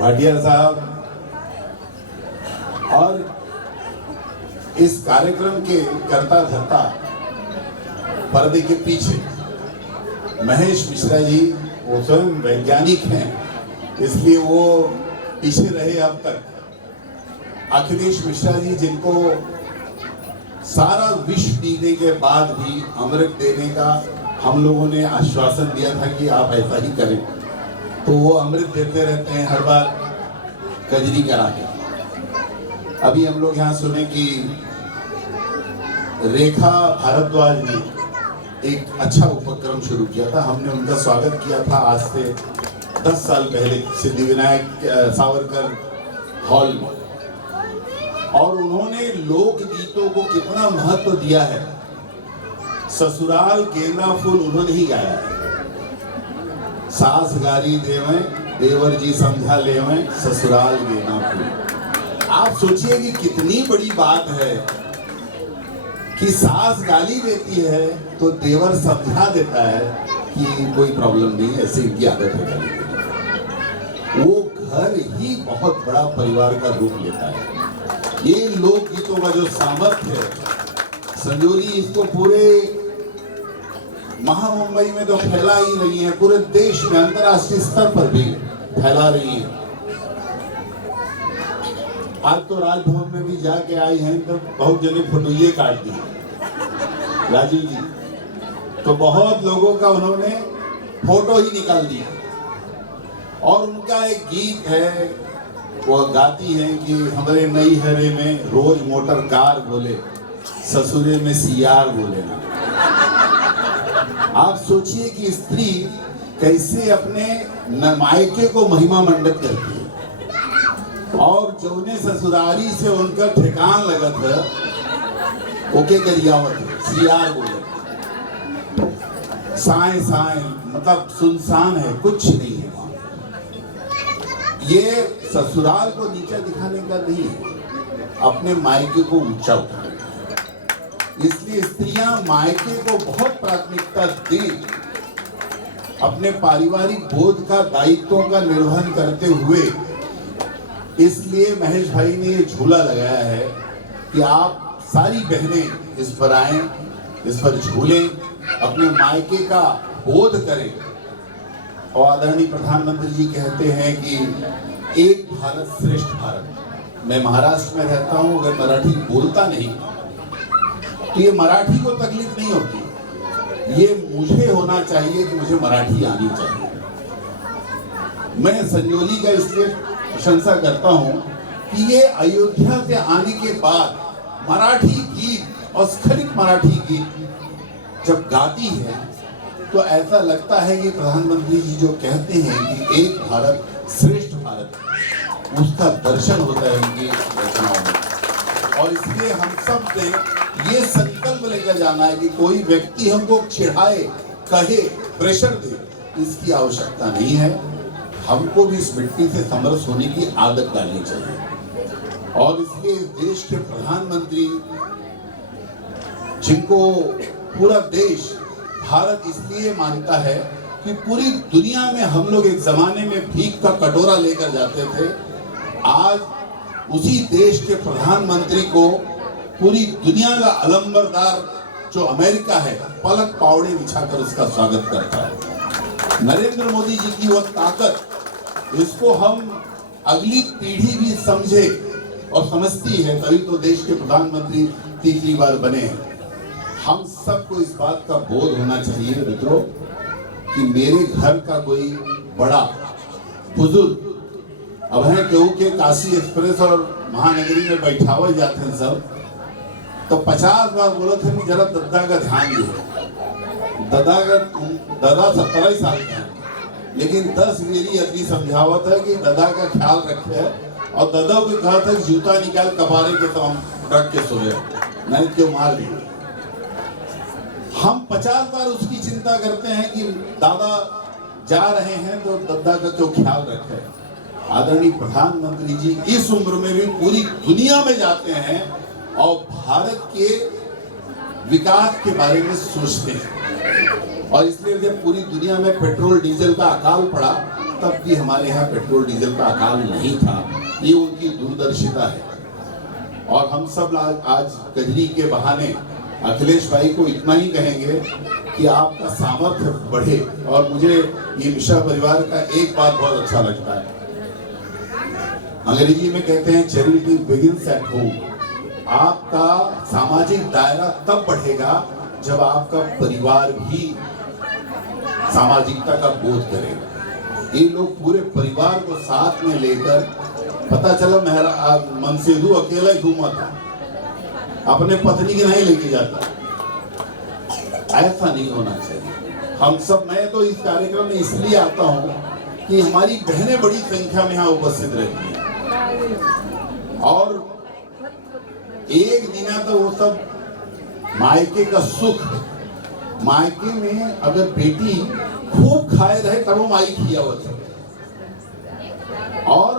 भाटिया साहब और इस कार्यक्रम के कर्ता धर्ता पर्दे के पीछे महेश मिश्रा जी, वो स्वयं वैज्ञानिक हैं इसलिए वो पीछे रहे अब तक। अखिलेश मिश्रा जी, जिनको सारा विष पीने के बाद भी अमृत देने का हम लोगों ने आश्वासन दिया था कि आप ऐसा ही करें, तो वो अमृत देते रहते हैं हर बार कजरी करा के। अभी हम लोग यहाँ सुने कि रेखा भारद्वाज ने एक अच्छा उपक्रम शुरू किया था। हमने उनका स्वागत किया था आज से 10 साल पहले सिद्धिविनायक सावरकर हॉल में, और उन्होंने लोकगीतों को कितना महत्व दिया है। ससुराल गेंदा फूल उन्होंने ही गाया है। सास गारी देवें, देवर जी समझा लेवें, ससुराल गेंदा फूल। आप सोचिए कि कितनी बड़ी बात है कि सास गाली देती है तो देवर समझा देता है कि कोई प्रॉब्लम नहीं, ऐसे इनकी आदत है गाली देने। वो घर ही बहुत बड़ा परिवार का रूप लेता है। ये लोकगीतों का जो सामर्थ्य है, संजोली इसको पूरे महामुंबई में तो फैला ही रही है, पूरे देश में अंतर्राष्ट्रीय स्तर पर भी फैला रही है। आज तो राजभवन में भी जाके आई हैं तो बहुत जने फोटो ये काट दी राजीव जी, तो बहुत लोगों का उन्होंने फोटो ही निकाल दिया। और उनका एक गीत है, वो गाती हैं कि हमारे नई हरे में रोज मोटर कार बोले, ससुरे में सियार बोले ना। आप सोचिए कि स्त्री कैसे अपने मायके को महिमा मंडित करती है, और जौने ससुरारी से उनका ठिकान लगत है ओके करियावत है, सियार बोले। साए साए मतलब सुनसान है, कुछ नहीं है वहां। ये ससुराल को नीचा दिखाने का नहीं है, अपने मायके को ऊंचा उठाने का। इसलिए स्त्रियां मायके को बहुत प्राथमिकता दें, अपने पारिवारिक बोध का, दायित्वों का निर्वहन करते हुए। इसलिए महेश भाई ने ये झूला लगाया है कि आप सारी बहनें इस पर आएं, इस पर झूलें, अपने मायके का बोध करें। और आदरणीय प्रधानमंत्री जी कहते हैं कि एक भारत श्रेष्ठ भारत। मैं महाराष्ट्र में रहता हूं, अगर मराठी बोलता नहीं तो ये मराठी को तकलीफ नहीं होती, ये मुझे होना चाहिए कि मुझे मराठी आनी चाहिए। मैं संजोली का इसलिए प्रशंसा करता हूं कि ये अयोध्या से आने के बाद मराठी गीत और स्खलित मराठी गीत जब गाती है तो ऐसा लगता है कि प्रधानमंत्री जी जो कहते हैं कि एक भारत श्रेष्ठ भारत, उसका दर्शन होता है उनकी रचनाओं में। और इसलिए हम सब से ये संकल्प लेकर जाना है कि कोई व्यक्ति हमको चिढ़ाए, कहे, प्रेशर दे, इसकी आवश्यकता नहीं है। हमको भी इस मिट्टी से समरस होने की आदत डालनी चाहिए। और इसलिए इस देश के प्रधानमंत्री, जिनको पूरा देश भारत इसलिए मानता है कि पूरी दुनिया में हम लोग एक जमाने में भीख का कटोरा लेकर जाते थे, आज उसी देश के प्रधानमंत्री को पूरी दुनिया का अलंबरदार जो अमेरिका है पलक पावड़े बिछाकर उसका स्वागत करता है। नरेंद्र मोदी जी की वह ताकत, इसको हम अगली पीढ़ी भी समझे और समझती है, तभी तो देश के प्रधानमंत्री तीसरी बार बने हैं। हम सबको इस बात का बोध होना चाहिए मित्रों कि मेरे घर का कोई बड़ा बुजुर्ग, अब है केहू के काशी एक्सप्रेस और महानगरी में बैठावे जाते हैं सब, तो 50 बार बोला थे कि जरा दादा का ध्यान दो। दादा 17 साल का है, लेकिन 10 मेरी अपनी समझावत है कि दादा का ख्याल रखे। और दादा को कहा था जूता निकाल कबारे के तो हम रख के सोए, नहीं क्यों मार दिए। हम 50 बार उसकी चिंता करते हैं कि दादा जा रहे हैं तो दादा का क्यों ख्याल रखे। आदरणीय प्रधानमंत्री जी इस उम्र में भी पूरी दुनिया में जाते हैं और भारत के विकास के बारे में सोचते हैं। और इसलिए जब पूरी दुनिया में पेट्रोल डीजल का अकाल पड़ा, तब भी हमारे यहाँ पेट्रोल डीजल का अकाल नहीं था। ये उनकी दूरदर्शिता है। और हम सब आज कजरी के बहाने अखिलेश भाई को इतना ही कहेंगे कि आपका सामर्थ्य बढ़े। और मुझे ये मिश्रा परिवार का एक बात बहुत अच्छा लगता है, अंग्रेजी में कहते हैं चैरिटी बिगिंस एट होम। आपका सामाजिक दायरा तब बढ़ेगा जब आपका परिवार भी सामाजिकता का बोध करेगा। ये लोग पूरे परिवार को साथ में लेकर, पता चला मेहरा मनसेधु अकेला ही घूमा था, अपने पत्नी की नहीं लेके जाता। ऐसा नहीं होना चाहिए। हम सब, मैं तो इस कार्यक्रम में इसलिए आता हूँ कि हमारी बहनें बड़ी संख्या में यहाँ उपस्थित रहती हैं और एक दिन तो वो सब मायके का सुख, मायके में अगर बेटी खूब खाए रहे तब वो माई खियावत है, और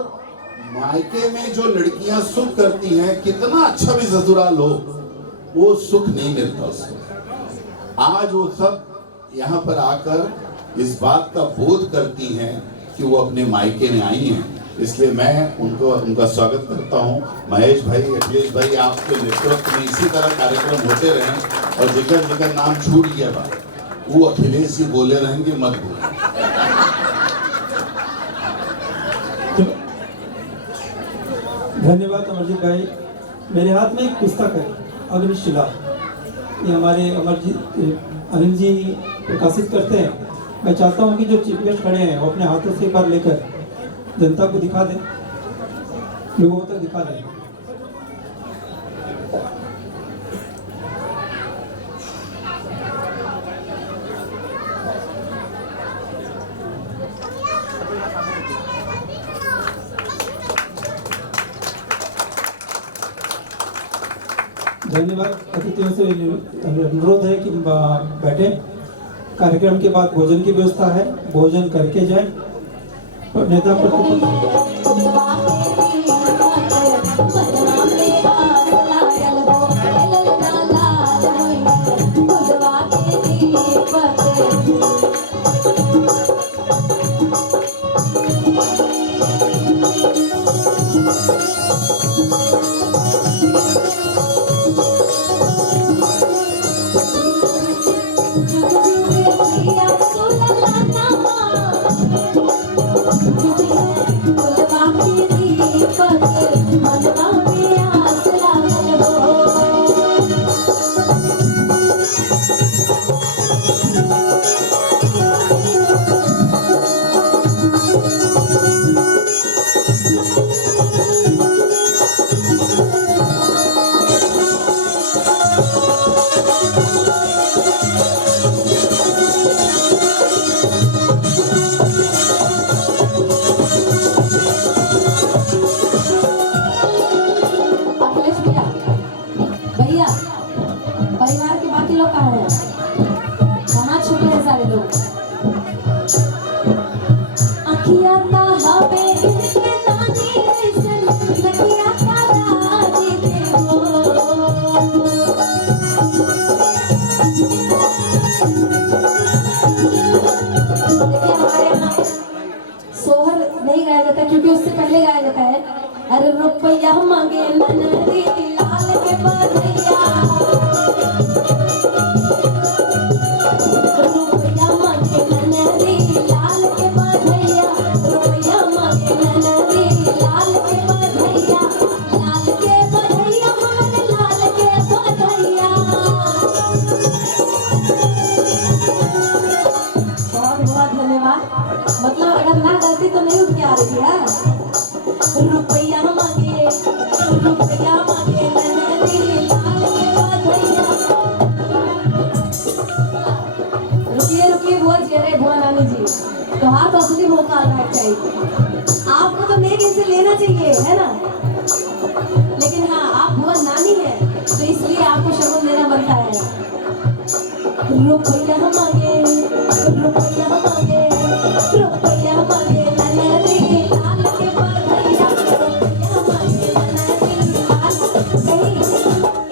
मायके में जो लड़कियां सुख करती हैं, कितना अच्छा भी ससुराल हो, वो सुख नहीं मिलता उसको। आज वो सब यहाँ पर आकर इस बात का बोध करती हैं कि वो अपने मायके में आई हैं। इसलिए मैं उनका स्वागत करता हूँ। महेश भाई, अखिलेश भाई, आपके नेतृत्व में इसी तरह कार्यक्रम होते रहें और जिकर जिकर नाम छूट गया बा वो अखिलेश ही बोले रहेंगे, मत बोले। धन्यवाद अमरजीत भाई। मेरे हाथ में एक पुस्तक है, अग्निशिला। ये हमारे अनिल जी प्रकाशित करते हैं। मैं चाहता हूँ कि जो चीफ गेस्ट खड़े हैं वो अपने हाथों से एक बार लेकर जनता को दिखा दें, लोगों तक दिखा दें। धन्यवाद। अतिथियों से अनुरोध है कि बैठे। कार्यक्रम के बाद भोजन की व्यवस्था है, भोजन करके जाए। नेता क्योंकि उससे पहले गाया जाता है, अरे रुपया मांगे ननदी लाल के बधैया, रुपया मांगे ननदी लाल के बधैया, रुपया मांगे ननदी लाल के बधैया, लाल के बधैया हमारे लाल के बधैया। बहुत बहुत धन्यवाद। मतलब अगर ना गलती तो नहीं उठ के आ रही है। रुपया मांगे ननदी लाल के बधैया। रुकिए रुकिए बुआ जी, अरे बुआ नानी जी, तो हाथ असली मौका रहा चाहिए आपको, तो नेक इनसे लेना चाहिए, है ना। लेकिन हाँ, आप बुआ नानी है तो इसलिए आपको शगुन देना बनता है। रुपया मांगे रुपया मांगे रुपया मांगे ननदी लाल के बधैया, रुपया मांगे ननदी लाल के।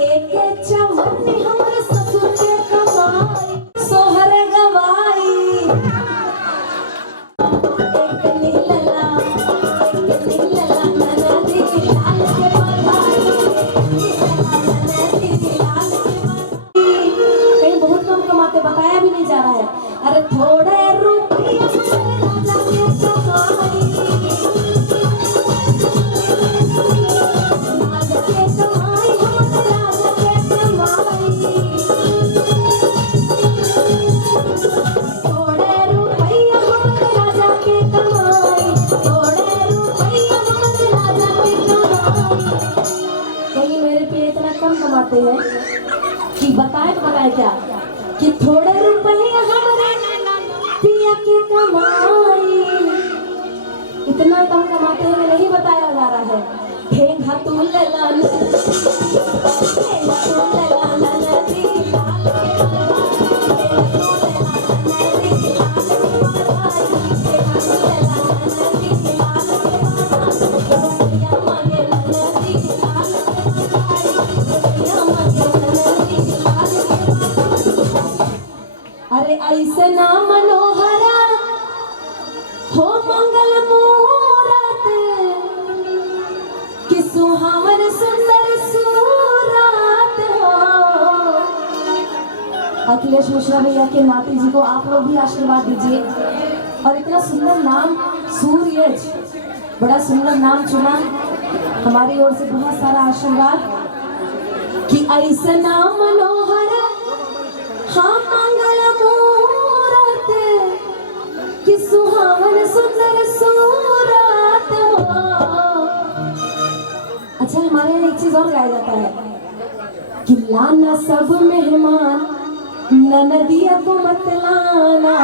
एक चमन हमर ससुर के कमाई सोहर गवाई, एक नीलला ननदी कमाते हैं कि बताए तो बताए क्या कि थोड़े रुपये हमारे पिया की कमाई, इतना कम कमाते हैं नहीं बताया जा रहा है। ठेंगा तू ले ला अरे ऐसे ना मनोहरा हो मंगल मूरत कि सुहावन सुंदर सूरत हो। अखिलेश मिश्रा भैया के नाती जी को आप लोग भी आशीर्वाद दीजिए। और इतना सुंदर नाम सूर्यज, बड़ा सुंदर नाम चुना, हमारी ओर से बहुत सारा आशीर्वाद कि ऐसा नाम मनोहर हाँ मंगल मूरत कि सुहावन सुंदर सूरत हो। अच्छा, हमारे यहाँ एक चीज और गाया जाता है कि लाना सब मेहमान ननदिया को मत लाना।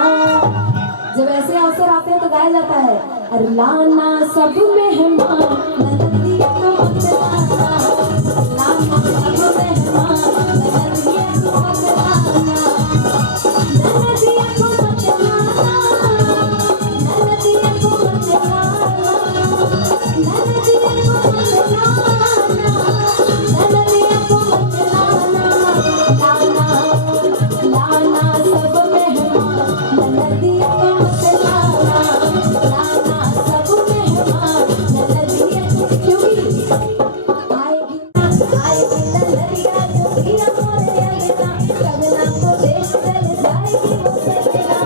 जब ऐसे अवसर आते हैं तो गाया जाता है अरे लाना सब मेहमान ननदिया को मत लाना, लाना सब मेहमान ननदिया को मत लाना, ननदिया को मत लाना, ननदिया को मत लाना, ननदिया को मत लाना, ननदिया को मत लाना, लाना सब मेहमान ननदिया को मत लाना, लाना सब मेहमान ननदिया को, क्योंकि आएगी आएगी ननदिया जो पिया मोरे अंगना, कंगना को देख चल जाएगी वो सजना।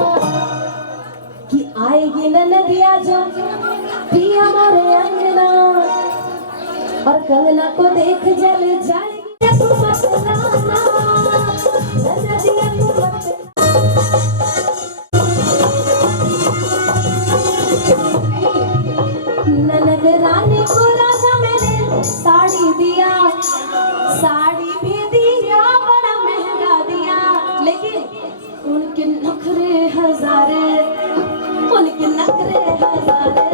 कि आएगी ननदिया जो पिया मोरे अंगना और कंगना को देख जल जाएगी तू मत लाना, ननदिया को मत ननद रानी को राजा मैंने साड़ी दिया, साड़ी भी दिया बड़ा महंगा दिया, लेकिन उनके नखरे हजारे, उनके नखरे हजारे,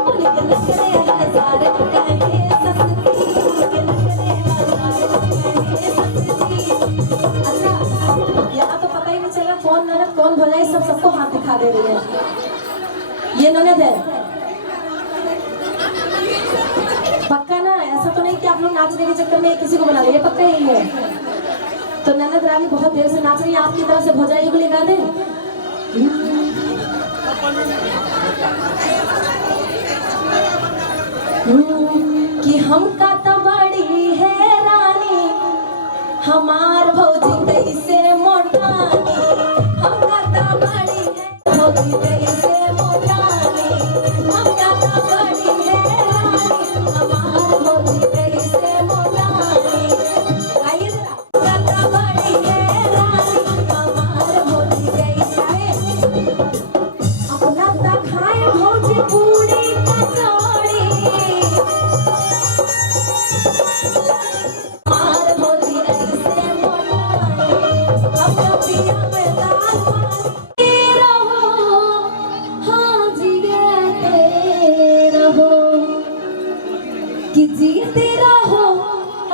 उनके नखरे हजारे कहे सस्ती, उनके नखरे हजारे कहे सस्ती। अच्छा, यहाँ तो पता ही नहीं चला कौन ननद कौन भौजाई, सबको हाथ दिखा दे रही है। ये ननद है पक्का ना, ऐसा तो नहीं कि आप लोग नाचने के चक्कर में किसी को बना ले, ये पक्का यही है। तो ननद रानी बहुत देर से नाच रही है, आपकी तरफ से भौजाई को गा दे। कि हमका तो बड़ी है रानी हमार भौजी कैसे मोटानी, हमका तो बड़ी है भौजी कैसे मोटानी, हमका तो बड़ी है रानी हमार भौजी कैसे मोटानी। आइए जरा, हमका तो बड़ी है रानी हमार भौजी कैसे, अपना तो खाए भौजी पूरी कचौड़ी, हमार भौजी ऐसे मोटानी, अपना पिया में दाल पानी रहो, हाँ जियते रहो, कि जियते रहो,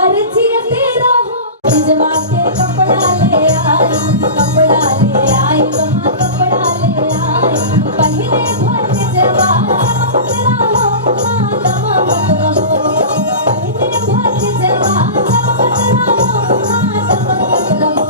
अरे जियते रहो। जवा के कपड़ा ले आई, कपड़ा ले आई, कहाँ कपड़ा ले आई, पहले भर जवा चमक रहो, हाँ चमक रहो, पहले भर जवा चमक रहो, हाँ चमक रहो।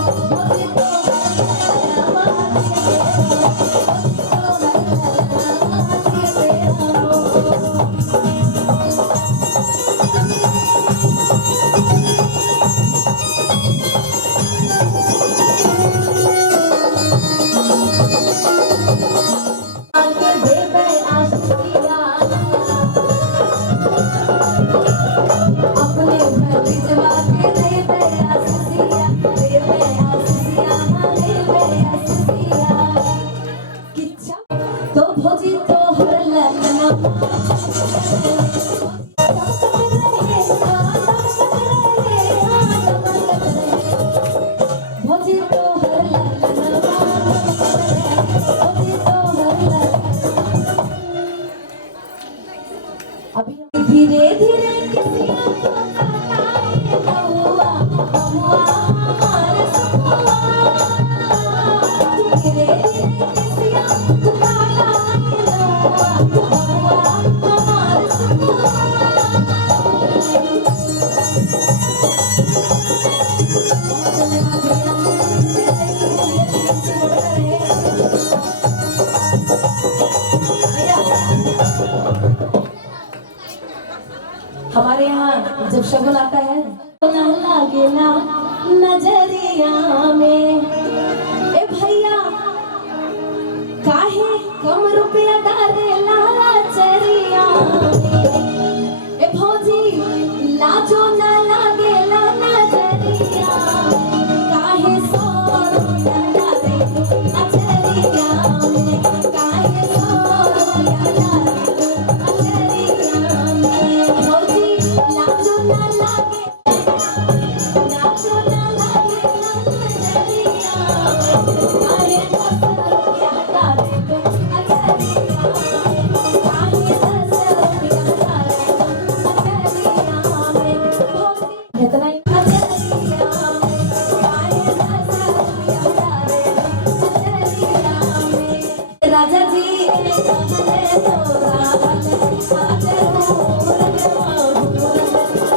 मुझे तो अभी धीरे धीरे किसिया को सताए बउआ बउआ हमार सखुआ धीरे धीरे किसिया को सताए बउआ बउआ हमार सखुआ हमारे यहाँ जब शगुन आता है तो ना लागेला नजरिया में ए भैया काहे कम रुपया डालेला चरिया में ए भौजी लाजो ना लागेला नजरिया काहे 100 रुपया डालेला चरिया में काहे 100 रुपया डालेला चरिया में भौजी लाजो ना लागे लाजो ना लागे नजरिया में काहे 10 रुपया डालेला चरिया में काहे 10 रुपया डालेला चरिया में भौजी इतना ही चरिया में काहे 10 रुपया डालेला चरिया में राजा जी कहले तोरा आज रूरत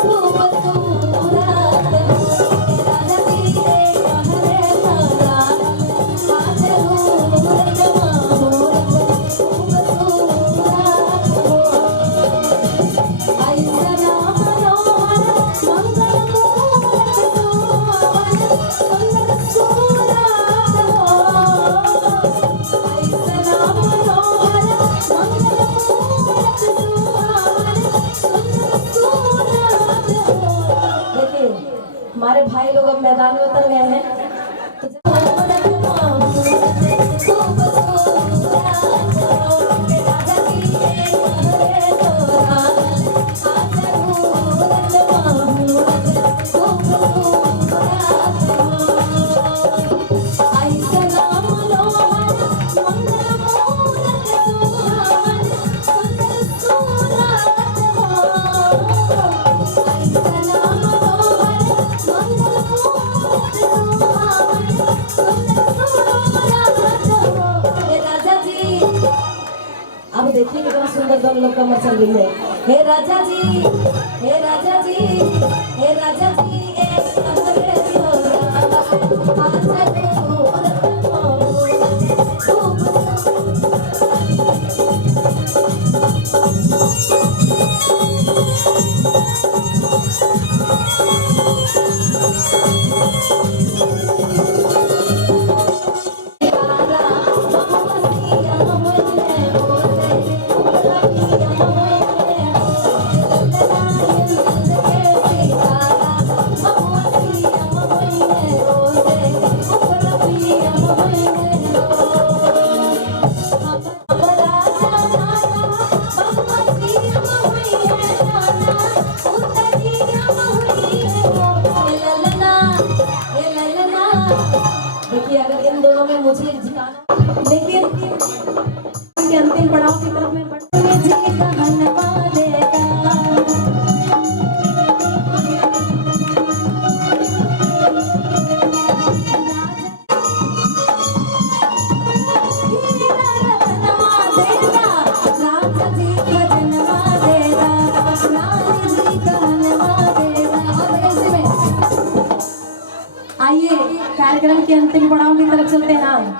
खूब सूरत राजा जी कहले तोरा आज रूरत खूब सूरत ऐसना मनोहर मंगल मूरत सुंदर सूरत ऐसना मनोहर मंगल मूरत सुंदर सूरत देखिए हमारे भाई लोग अब मैदान में उतर गए हैं तो खूब सूरत राजा जी कहले तोरा आज रूरत खूब सूरत ऐसना मनोहर मंगल मूरत सुंदर सूरत ऐसना मनोहर मंगल मूरत सुंदर सूरत हे राजा जी अब देखिए कितना सुंदर दोनों लोग कमर चल रही है हे राजा जी हे राजा जी हे राजा जी एक कहले तोरा आज खूब देखिए अगर इन दोनों में मुझे जिताना लेकिन के अंतिम पड़ाव की तरफ मैं बढ़ने जी कहन वालेगा राजा जी भजन वालेगा रानी जी कहन वालेगा और ऐसे में आइए कार्यक्रम के अंतिम पड़ाव की तरफ चलते हैं हम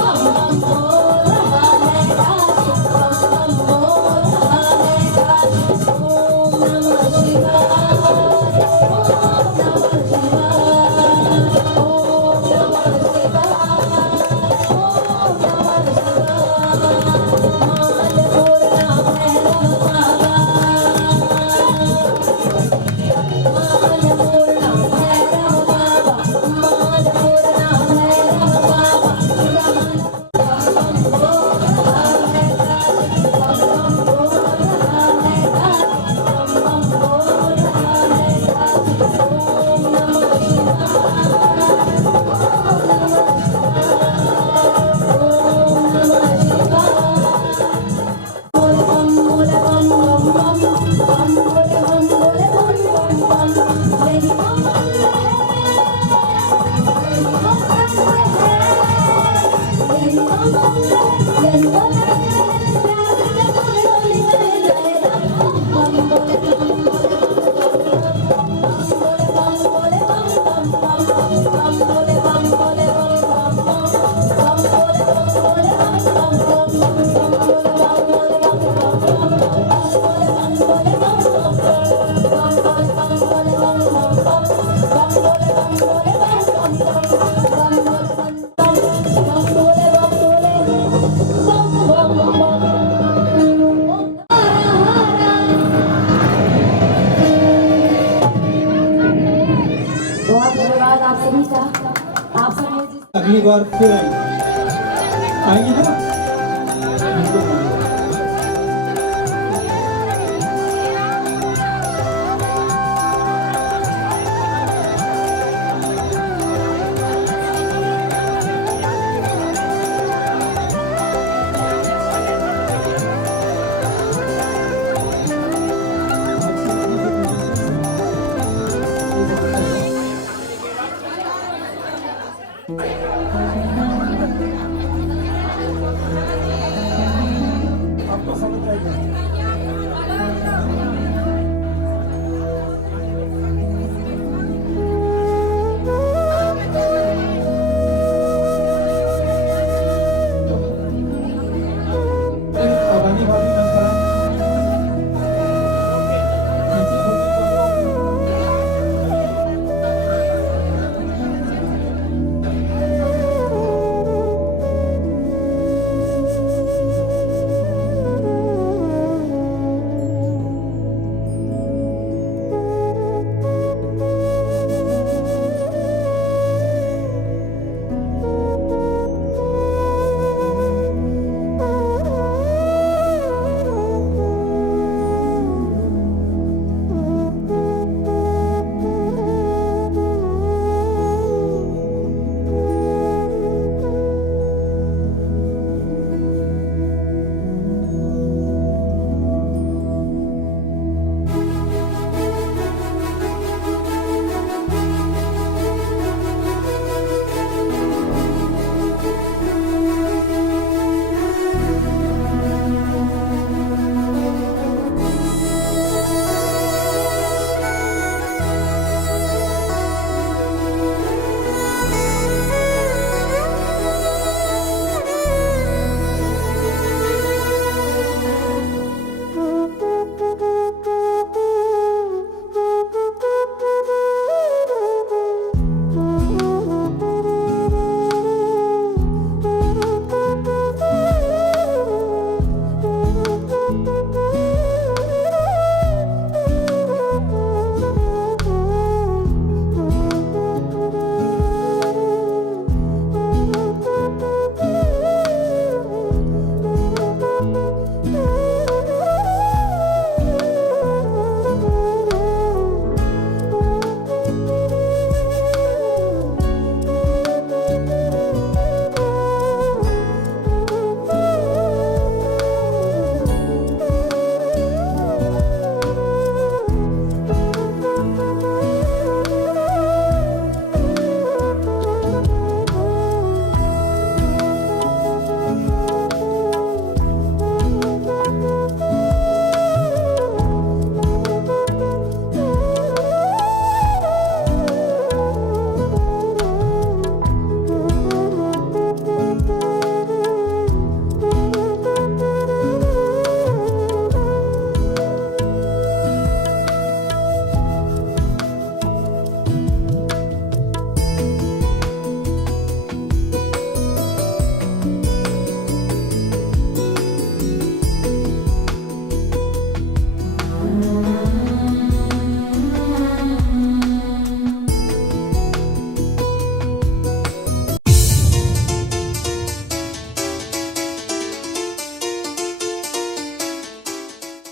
Oh अगली बार फिर आएंगे ना।